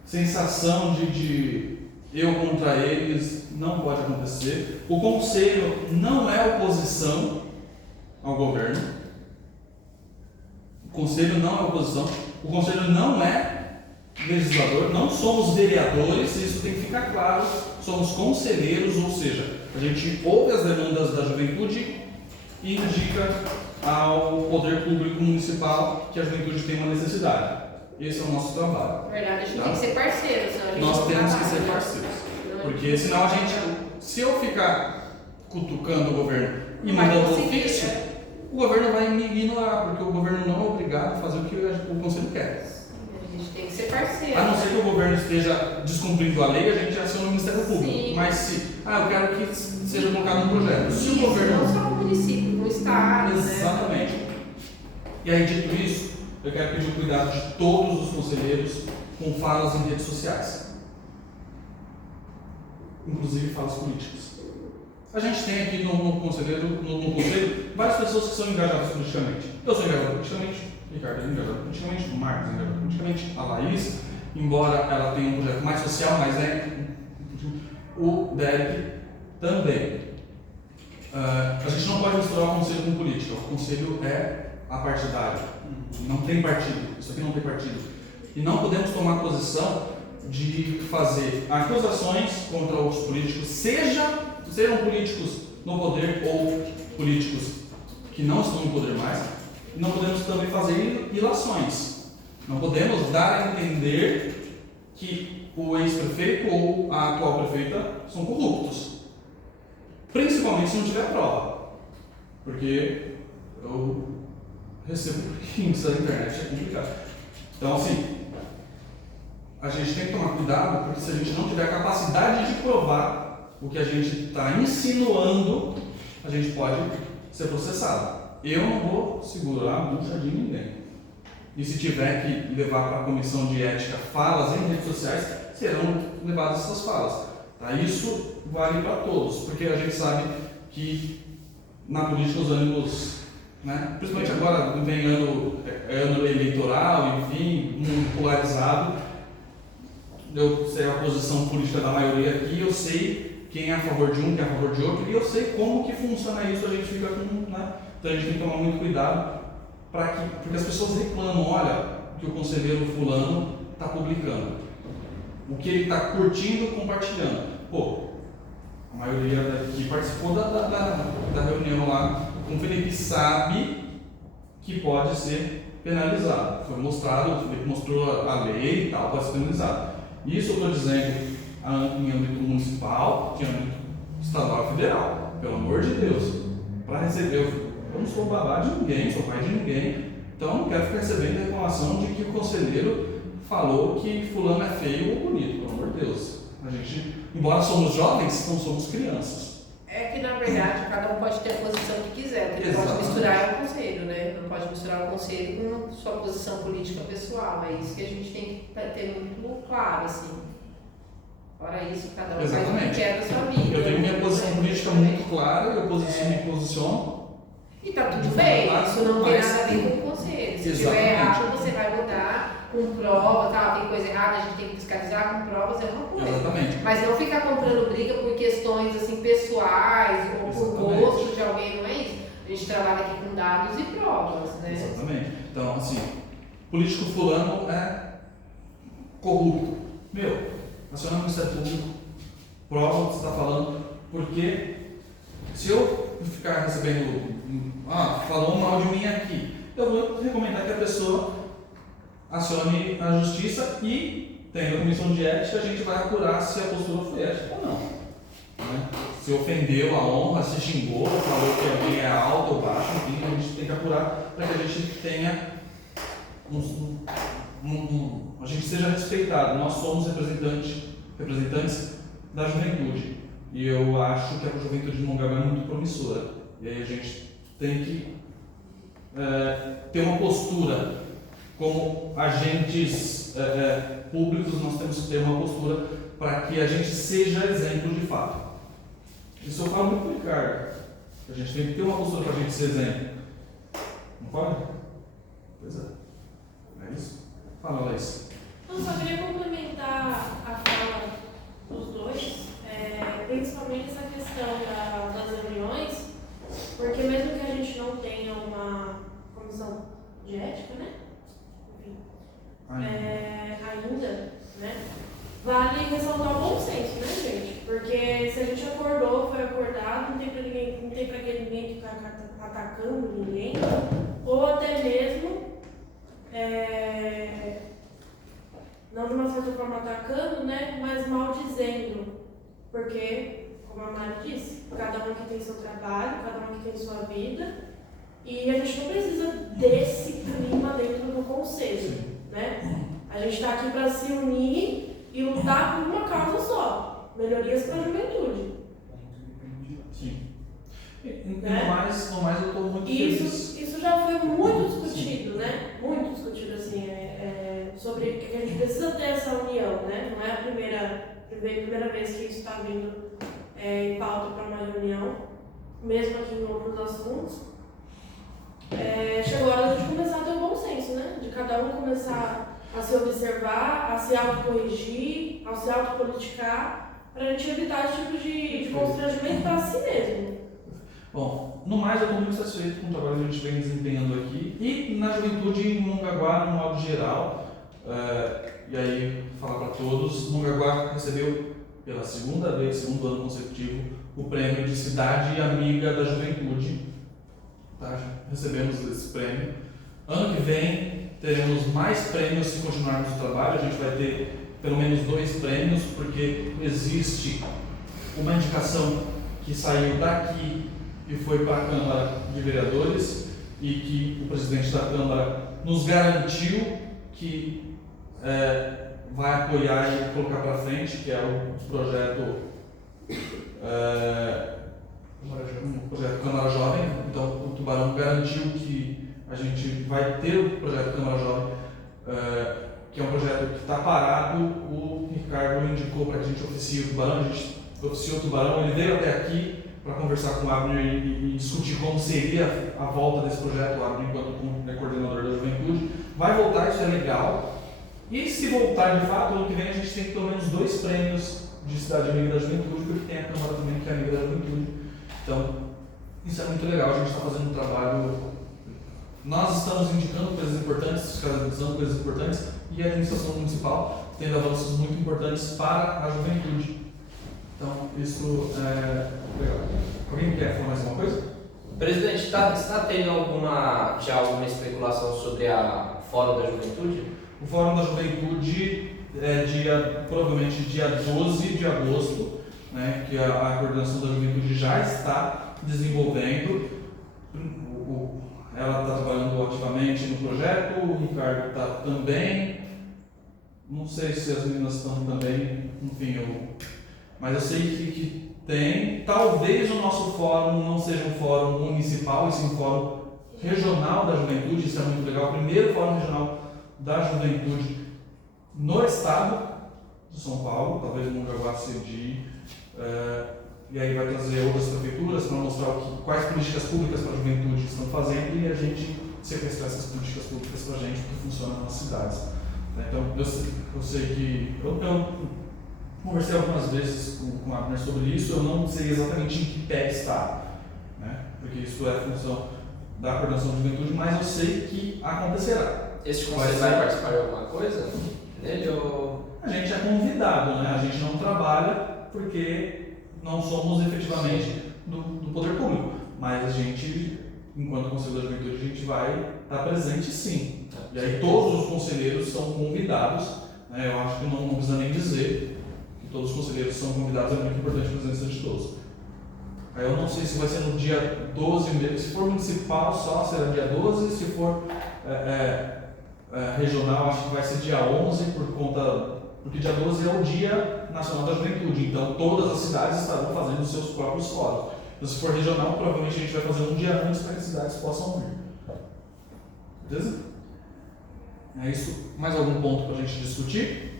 sensação de eu contra eles não pode acontecer. O conselho não é oposição ao governo. O conselho não é oposição. O conselho não é legislador. Não somos vereadores. Isso tem que ficar claro. Somos conselheiros, ou seja, a gente ouve as demandas da juventude e indica ao poder público municipal que a juventude tem uma necessidade. Esse é o nosso trabalho. Na verdade, a gente Tá? tem que ser parceiro, senão a gente Nós não temos que trabalha. ser parceiros. Porque senão a gente, se eu ficar cutucando o governo e Não vai mandando conseguir, ofício, né? o governo vai me ignorar, porque o governo não é obrigado a fazer o que o conselho quer. A gente tem que ser parceiro. A não ser que o governo esteja descumprindo a lei, a gente aciona o Ministério Público. Sim. Mas se, eu quero que seja colocado no projeto. Se o Isso, governo... não só o município, o estado, Exatamente. né? E aí, dito isso, eu quero pedir o cuidado de todos os conselheiros com falas em redes sociais, inclusive falas políticas. A gente tem aqui no conselho várias pessoas que são engajadas politicamente. Eu sou engajado politicamente, Ricardo é engajado politicamente, o Marcos é engajado politicamente, a Laís, embora ela tenha um projeto mais social, mas o Derek também. A gente não pode misturar o conselho com política. O conselho é apartidário. Não tem partido. Isso aqui não tem partido. E não podemos tomar posição de fazer acusações contra os políticos, sejam políticos no poder ou políticos que não estão no poder mais. E não podemos também fazer ilações. Não podemos dar a entender que o ex-prefeito ou a atual prefeita são corruptos. Principalmente se não tiver prova. Porque eu recebo links da internet, é complicado. Então, assim, a gente tem que tomar cuidado, porque se a gente não tiver a capacidade de provar o que a gente está insinuando, a gente pode ser processado. Eu não vou segurar a bucha de ninguém. E se tiver que levar para a comissão de ética falas em redes sociais, serão levadas essas falas. Tá? Isso vale para todos, porque a gente sabe que na política os ânimos, né, principalmente agora vem ano eleitoral, enfim, muito polarizado. Eu sei a posição política da maioria aqui, eu sei quem é a favor de um, quem é a favor de outro, e eu sei como que funciona isso, a gente fica com, né? Então a gente tem que tomar muito cuidado, porque as pessoas reclamam, olha, que o conselheiro fulano está publicando, o que ele está curtindo e compartilhando. Pô, a maioria daqui participou da reunião lá com o Felipe, sabe que pode ser penalizado. Foi mostrado, o Felipe mostrou a lei e tal, pode ser penalizado. Isso eu estou dizendo em âmbito municipal, em âmbito estadual e federal. Pelo amor de Deus. para receber. Eu não sou babá de ninguém, sou pai de ninguém, então não quero ficar recebendo reclamação de que o conselheiro falou que fulano é feio ou bonito, pelo amor de Deus. A gente, embora somos jovens, não somos crianças. É que, na verdade, cada um pode ter a posição que quiser. O que não pode misturar é o conselho, né? Não pode misturar o conselho com sua posição política pessoal. É isso que a gente tem que ter muito claro, assim. Fora isso, cada um faz o que quer da sua vida. Eu tenho minha posição política muito clara, eu me posiciono. E tá tudo bem, isso não tem nada a ver com o conselho. Se tiver errado, você vai mudar com prova, tá? Tem coisa errada, a gente tem que fiscalizar com provas, é uma coisa. Exatamente. Mas não ficar comprando briga por questões assim pessoais ou por gosto de alguém, não é isso. A gente trabalha aqui com dados e provas, né? Exatamente. Então, assim, político fulano é corrupto. Meu, aciona o Ministério Público, prova o que você está falando, porque se eu ficar recebendo, falou mal de mim aqui, eu vou recomendar que a pessoa acione a justiça e, tendo a comissão de ética, a gente vai apurar se a postura foi ética ou não. Né? Se ofendeu a honra, se xingou, falou que alguém é alto ou baixo, enfim, a gente tem que apurar para que a gente tenha a gente seja respeitado. Nós somos representantes da juventude e eu acho que a juventude de Mongaguá é muito promissora e aí a gente tem que ter uma postura como agentes públicos. Nós temos que ter uma postura para que a gente seja exemplo de fato. Isso eu falo muito para o Ricardo. A gente tem que ter uma postura para a gente ser exemplo. Não pode? Pois é. É isso? Fala, Laís. Eu só queria complementar a fala dos dois, principalmente essa questão das reuniões, porque mesmo que a gente não tenha uma comissão de ética, né? Enfim, ainda, né? Vale ressaltar o bom senso, né, gente? Porque se a gente acordou, foi acordado, não tem pra que ninguém ficar atacando ninguém, ou até mesmo não de uma certa forma atacando, né, mas maldizendo, porque, como a Mari disse, cada um que tem seu trabalho, cada um que tem sua vida, e a gente não precisa desse clima dentro do conselho, né? A gente está aqui para se unir e lutar por uma causa só, melhorias para a juventude. Sim. No mais eu estou muito feliz. Isso já foi muito discutido, né? Muito discutido, assim, sobre que a gente precisa ter essa união, né? Não é a primeira vez que isso está vindo em pauta para uma reunião, mesmo aqui em outros assuntos. Chegou a hora de começar a ter o bom senso, né? De cada um começar a se observar, a se autocorrigir, a se autopoliticar, para a gente evitar esse tipo de constrangimento para si mesmo. Bom, no mais eu estou muito satisfeito com o trabalho que a gente vem desempenhando aqui e na juventude em Mongaguá, no modo geral. E aí, falar para todos, Mongaguá recebeu pela segundo ano consecutivo, o prêmio de Cidade Amiga da Juventude. Tá? Recebemos esse prêmio. Ano que vem teremos mais prêmios se continuarmos o trabalho. A gente vai ter pelo menos 2 prêmios, porque existe uma indicação que saiu daqui e foi para a Câmara de Vereadores e que o presidente da Câmara nos garantiu que vai apoiar e colocar para frente, que é o projeto Câmara Jovem. Então o Tubarão garantiu que a gente vai ter o projeto Câmara Jovem, que é um projeto que está parado. O Ricardo indicou para que a gente oficie o Tubarão, a gente oficiou o Tubarão, ele veio até aqui para conversar com o Abner e discutir como seria a volta desse projeto. O Abner, enquanto coordenador da juventude, vai voltar, isso é legal. E se voltar de fato, ano que vem a gente tem pelo menos 2 prêmios de Cidade Amiga da Juventude, porque tem a Câmara também que é amiga da juventude. Então, isso é muito legal, a gente está fazendo um trabalho. Nós estamos indicando coisas importantes, fiscalizando coisas importantes, e a administração municipal tendo avanços muito importantes para a juventude. Então, isso é legal. Alguém quer falar mais alguma coisa? Presidente, está tendo alguma especulação sobre a Fórum da Juventude? O Fórum da Juventude é provavelmente dia 12 de agosto, né, que a coordenação da juventude já está desenvolvendo. ela está trabalhando ativamente no projeto, o Ricardo está também. Não sei se as meninas estão também, enfim, mas eu sei que tem. Talvez o nosso fórum não seja um fórum municipal, e sim um fórum regional da juventude, isso é muito legal. O primeiro fórum regional da juventude no estado de São Paulo, talvez no Mongaguá cedie, e aí vai trazer outras prefeituras para mostrar quais políticas públicas para a juventude estão fazendo e a gente sequestrar essas políticas públicas para a gente, porque funciona nas cidades. Então, eu sei que eu conversei algumas vezes com a Abner sobre isso, eu não sei exatamente em que pé está, né? Porque isso é função da coordenação de juventude, mas eu sei que acontecerá. Esse conselho vai participar de alguma coisa nele ou... A gente é convidado, né? A gente não trabalha porque não somos efetivamente do poder público, mas a gente, enquanto Conselho da Juventude, a gente vai estar presente sim. E aí todos os conselheiros são convidados, né? Eu acho que não precisa nem dizer que todos os conselheiros são convidados, é muito importante a presença de todos. Aí eu não sei se vai ser no dia 12 mesmo, se for municipal só será dia 12, se for regional acho que vai ser dia 11 porque dia 12 é o Dia Nacional da Juventude, então todas as cidades estarão fazendo os seus próprios fóruns. Então, se for regional, provavelmente a gente vai fazer um dia antes para que as cidades possam vir. Beleza? É isso. Mais algum ponto para a gente discutir?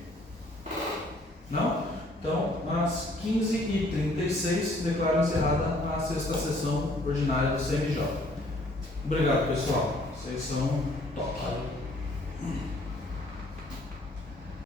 Não? Então, às 15h36, declaro encerrada a 6ª sessão ordinária do CNJ. Obrigado, pessoal. Vocês são top.